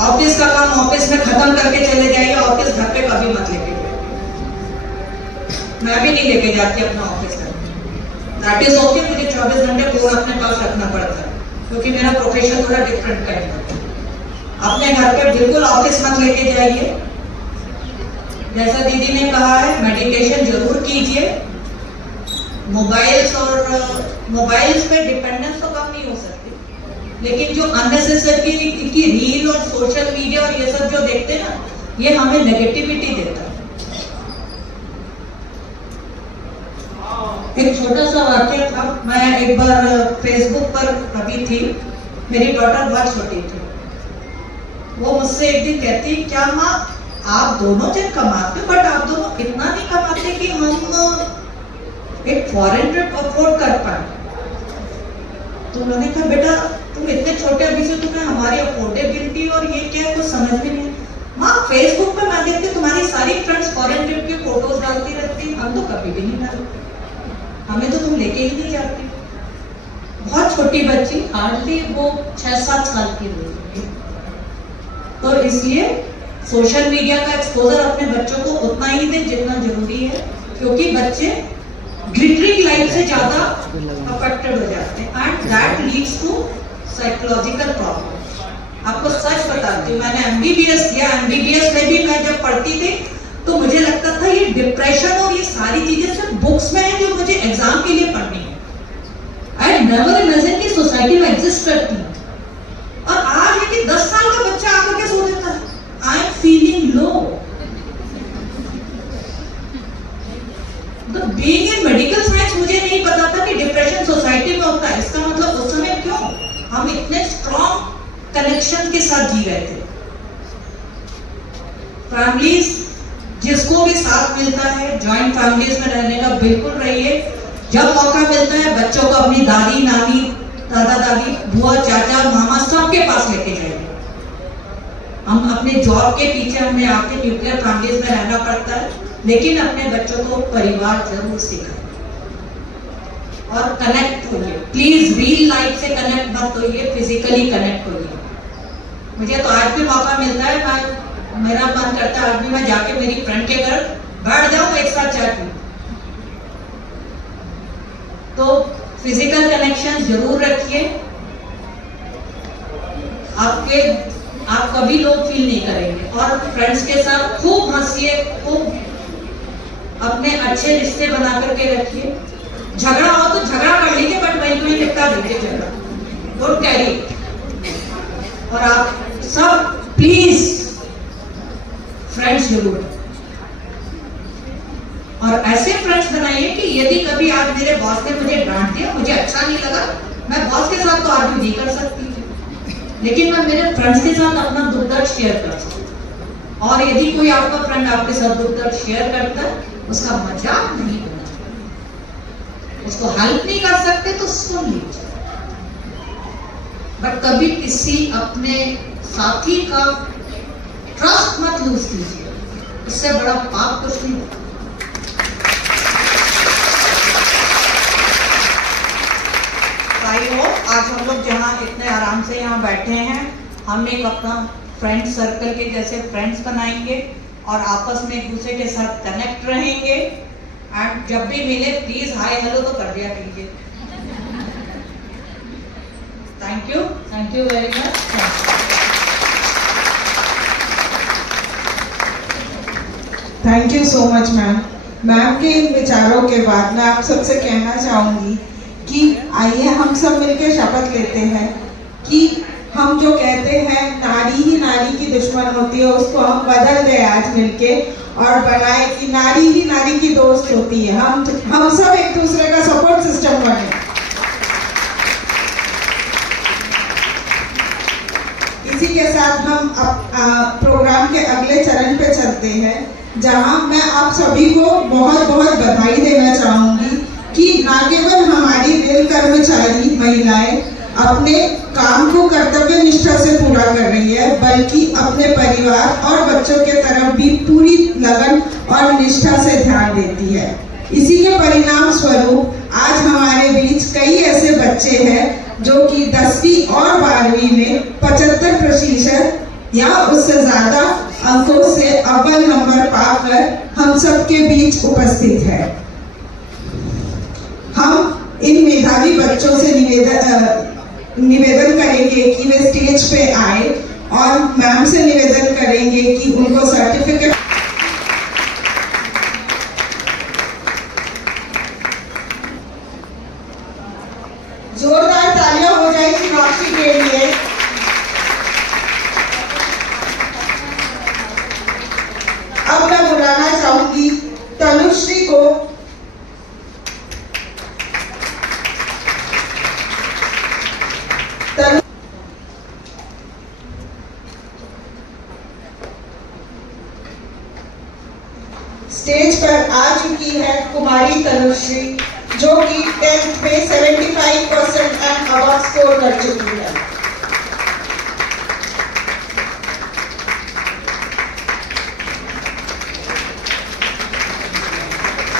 ऑफिस का काम ऑफिस में खत्म करके चले जाइए, ऑफिस घर पे कभी मत लेके जाइए। मैं भी नहीं लेके जाती अपना ऑफिस का, दैट इज ओके। मुझे 24 घंटे फोन अपने पास रखना पड़ता है, क्योंकि मेरा प्रोफेशन थोड़ा डिफरेंट टाइप का है। अपने घर पे बिल्कुल ऑफिस मत लेके जाइए। जैसा दीदी ने कहा है, मेडिटेशन जरूर कीजिए। मोबाइल्स पे डिपेंडेंस तो कम नहीं हो सकती, लेकिन जो अननेसेसरी की रील और सोशल मीडिया और ये सब जो देखते हैं ना, ये हमें नेगेटिविटी देता है। एक छोटा सा वाक्य था, मैं एक बार फेसबुक पर कभी थी, मेरी डॉटर बहुत छोटी थी। वो मुझसे एक दिन कहती, क्या माँ आप दोनों जन कमाते, बट आप दोनों इतना नहीं कमाते कि हम एक फॉरेन ट्रिप अफोर्ड कर पाए। तो मैंने कहा, बेटा तुम इतने छोटे अभी से तुम्हें हमारी अफोर्डेबिलिटी और ये क्या कुछ समझ में नहीं। माँ फेसबुक पर मैं देखती तुम्हारी सारी फ्रेंड्स फॉरेन ट्रिप की फोटोज डालती रहती, हम तो कभी भी नहीं डालते, हमें तो तुम लेके ही नहीं जाती। बहुत छोटी बच्ची, हार्डली वो 6-7 साल की हुई। तो इसलिए सोशल मीडिया का एक्सपोजर अपने बच्चों को उतना ही दे जितना जरूरी है, क्योंकि बच्चे ग्लिटरिंग लाइफ से ज्यादा अफेक्टेड हो जाते हैं, and that leads to psychological problem. आपको सच बताती हूँ, मैंने एमबीबीएस किया, एमबीबीएस में भी मैं जब पढ़ती थी तो मुझे लगता था ये डिप्रेशन और ये सारी चीजें सिर्फ बुक्स में है जो मुझे एग्जाम के लिए पढ़नी है। आई नेवर इमेजिन कि सोसाइटी में एग्जिस्ट करती है। और आज है कि 10 साल का बच्चा आकर के सो देता है, आई एम फीलिंग लो। तो बीइंग इन मेडिकल साइंस मुझे नहीं पता था कि डिप्रेशन सोसाइटी में होता है। इसका मतलब उस समय क्यों हम इतने स्ट्रॉन्ग कनेक्शन के साथ जी रहे थे। फैमिलीज जिसको भी साथ मिलता है, जॉइंट फैमिलीज में रहने का बिल्कुल रहिए। जब मौका मिलता है बच्चों को अपनी दादी नानी, दादा दादी, बुआ चाचा मामा सबके पास लेके जाइए। हम अपने जॉब के पीछे हमें आके न्यूक्लियर फैमिलीज में रहना पड़ता है, लेकिन अपने बच्चों को परिवार जरूर सिखाएं और कनेक्ट होइए। प्लीज रियल लाइफ से कनेक्ट मत होइए, फिजिकली कनेक्ट होइए। मुझे तो आज भी मौका मिलता है, मेरा मन करता है आज भी मैं जाके मेरी फ्रेंड के घर बैठ जाऊं, एक साथ चाय पीऊं। तो फिजिकल कनेक्शन जरूर रखिए। आप कभी लोग फील नहीं करेंगे। और फ्रेंड्स के साथ खूब हंसिए, खूब अपने अच्छे रिश्ते बना करके रखिए। झगड़ा हो तो झगड़ा कर लीजिए, बट वहीं वहीं निपटा दीजिए झगड़ा, डोंट कैरी। और आप सब प्लीज फ्रेंड्स जरूर, और ऐसे फ्रेंड्स बनाइए कि यदि कभी आज मेरे बॉस ने मुझे डांट दिया, मुझे अच्छा नहीं लगा, मैं बॉस के साथ तो आर्ग्यू नहीं कर सकती, लेकिन मैं मेरे फ्रेंड्स के साथ अपना दुख दर्द शेयर कर सकती। और यदि कोई आपका फ्रेंड आपके साथ दुख दर्द शेयर करता है, उसका मजाक नहीं होना। उसको हेल्प नहीं कर सकते तो सुन लीजिए, बट कभी किसी अपने साथी का ट्रस्ट मत लूज कीजिए, इससे बड़ा पाप कुछ नहीं होता। भाइयों, आज हम लोग जहाँ इतने आराम से यहाँ बैठे हैं, हम एक अपना फ्रेंड सर्कल के जैसे फ्रेंड्स बनाएंगे और आपस में एक दूसरे के साथ कनेक्ट रहेंगे। एंड जब भी मिले प्लीज हाय हेलो तो कर दिया कीजिए। Thank you very much. Thank you so much ma'am. Ma'am के इन विचारों के बाद मैं आप सबसे कहना चाहूंगी कि आइए हम सब मिलकर शपथ लेते हैं कि हम जो कहते हैं नारी ही नारी की दुश्मन होती है, उसको हम बदल दें आज मिलके और बनाए कि नारी ही नारी की दोस्त होती है। हम सब एक दूसरे का सपोर्ट सिस्टम बने। इसी के साथ हम प्रोग्राम के अगले चरण पे चलते हैं, जहां मैं आप सभी को बहुत बहुत बधाई देना चाहूंगी कि न केवल हमारी रेल कर्मचारी महिलाएं अपने काम को कर्तव्य निष्ठा से पूरा कर रही है, बल्कि अपने परिवार और बच्चों के तरफ भी पूरी लगन और निष्ठा से ध्यान देती है। इसी के परिणाम स्वरूप आज हमारे बीच कई ऐसे बच्चे हैं जो कि 10वीं और 12वीं में 75% या उससे ज्यादा अंकों से अव्वल नंबर पाकर हम सबके बीच उपस्थित है। हम इन मेधावी बच्चों से निवेदन करेंगे कि वे स्टेज पे आए और मैम से निवेदन करेंगे कि उनको सर्टिफिकेट। जोरदार तालियां हो जाए मीनाक्षी के लिए। अब मैं बुलाना चाहूंगी तनुश्री को। स्टेज पर आ चुकी है कुमारी तनुश्री, जो कि 10th में 75% एंड अबव स्कोर कर चुकी है।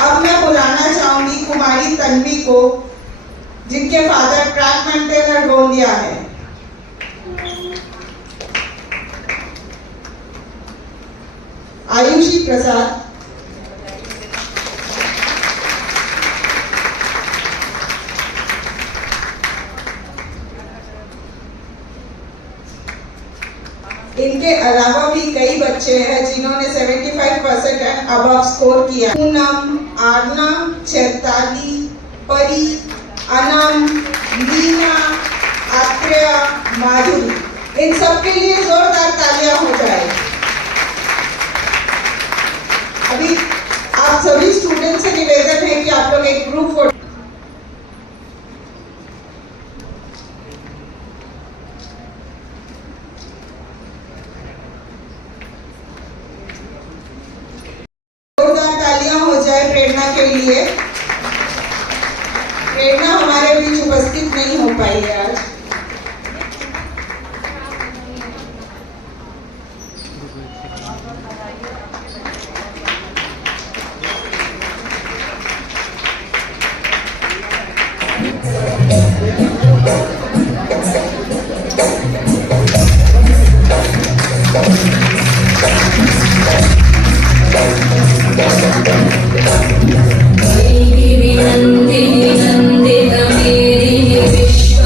अब मैं बुलाना चाहूंगी कुमारी तन्वी को, जिनके फादर ट्रैक मेंटेनर गोंदिया है। आयुषी प्रसाद, इनके अलावा भी कई बच्चे हैं जिन्होंने 75% एंड अबव स्कोर किया। पूनम, आर्नम, चैताली, परी, अनम, मीना, आत्रेया, माधुरी, इन सबके लिए जोरदार तालियां हो जाए। अभी आप सभी स्टूडेंट से निवेदन है कि आप लोग एक ग्रुप फोटो। प्रेरणा के लिए। प्रेरणा हमारे बीच उपस्थित नहीं हो पाई है आज। नंदिनी नंदित मेरी विश्व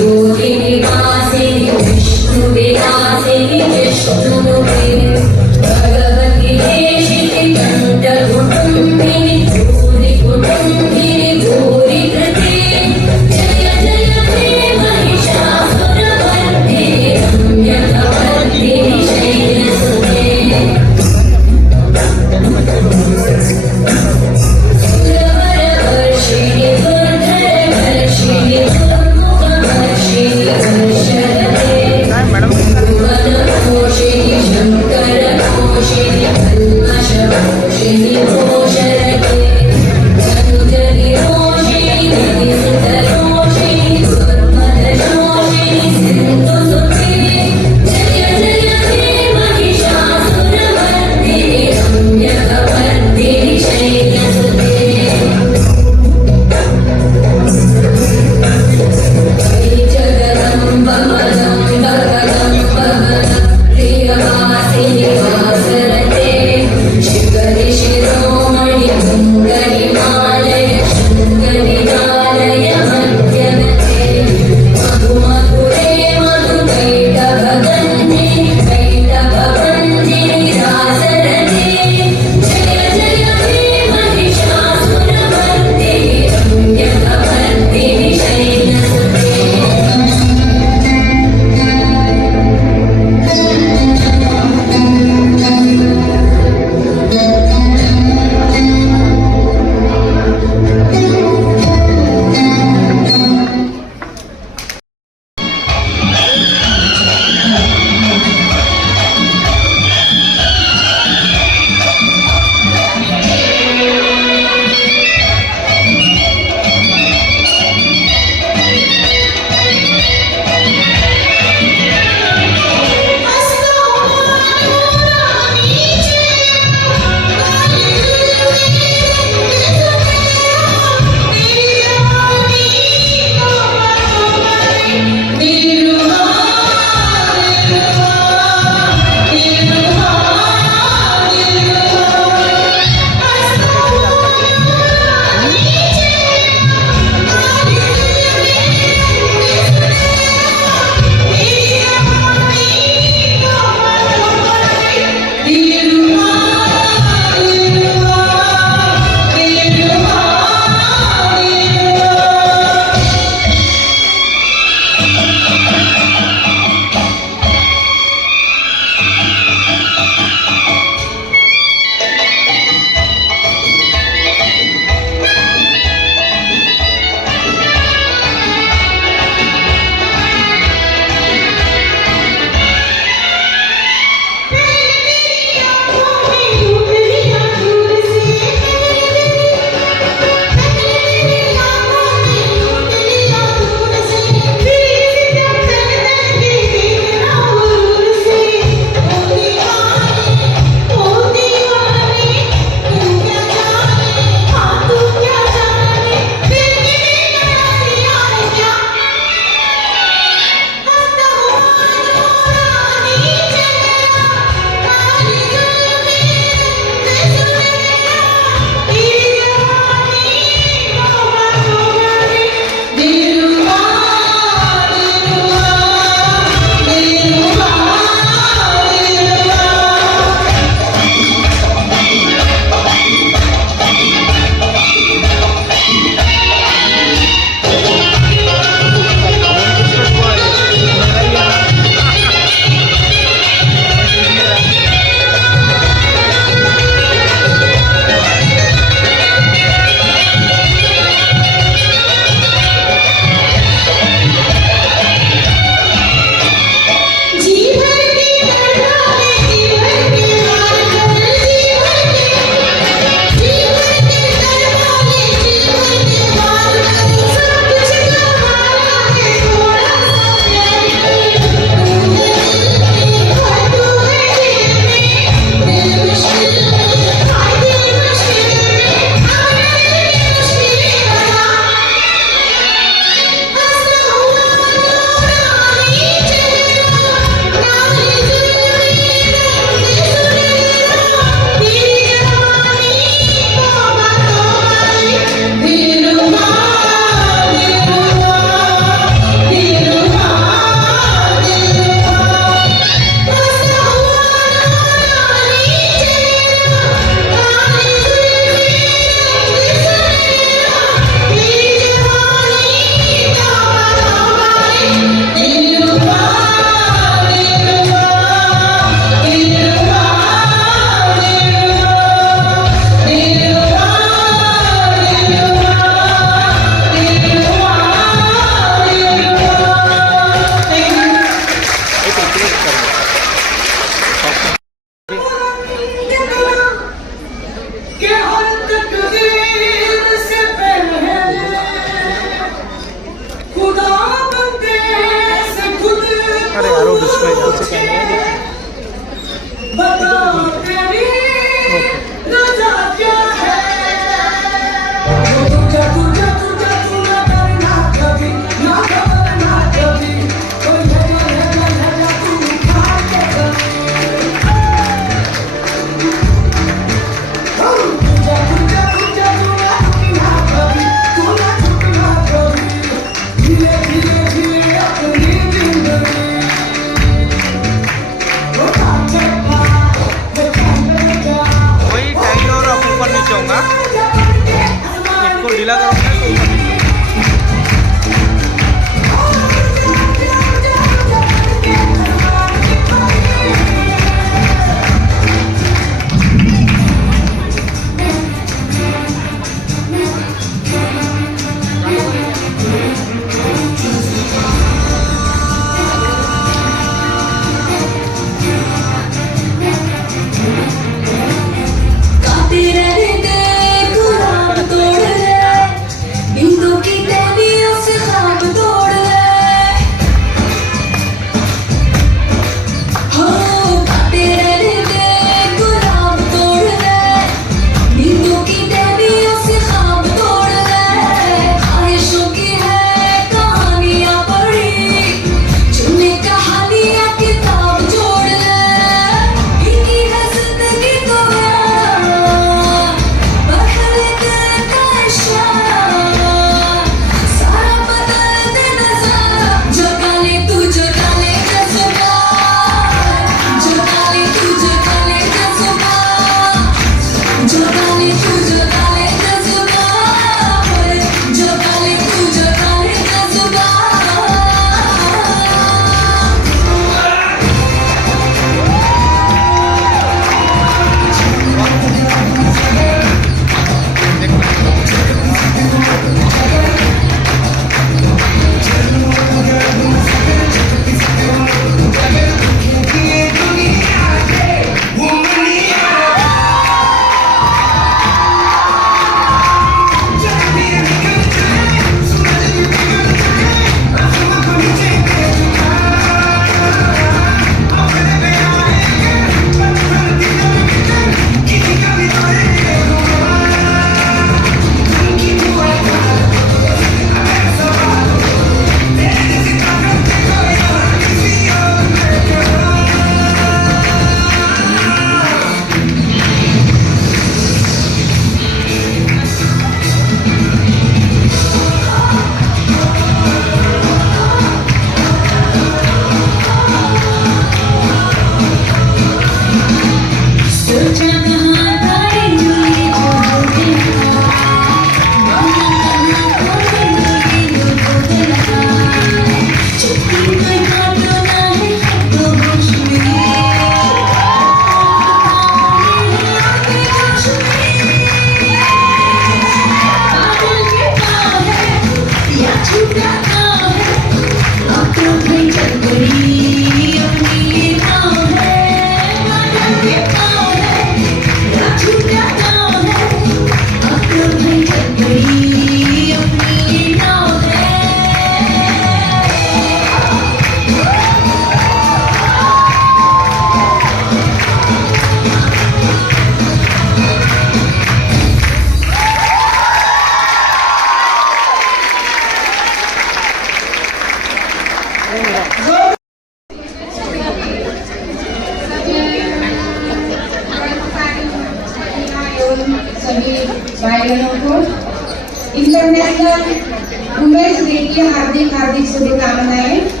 के लिए हार्दिक हार्दिक शुभकामनाएं।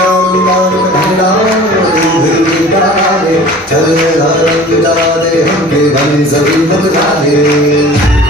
राम नाम नाम भूल जाए चल राम जाते हमके मन सभी बदलाए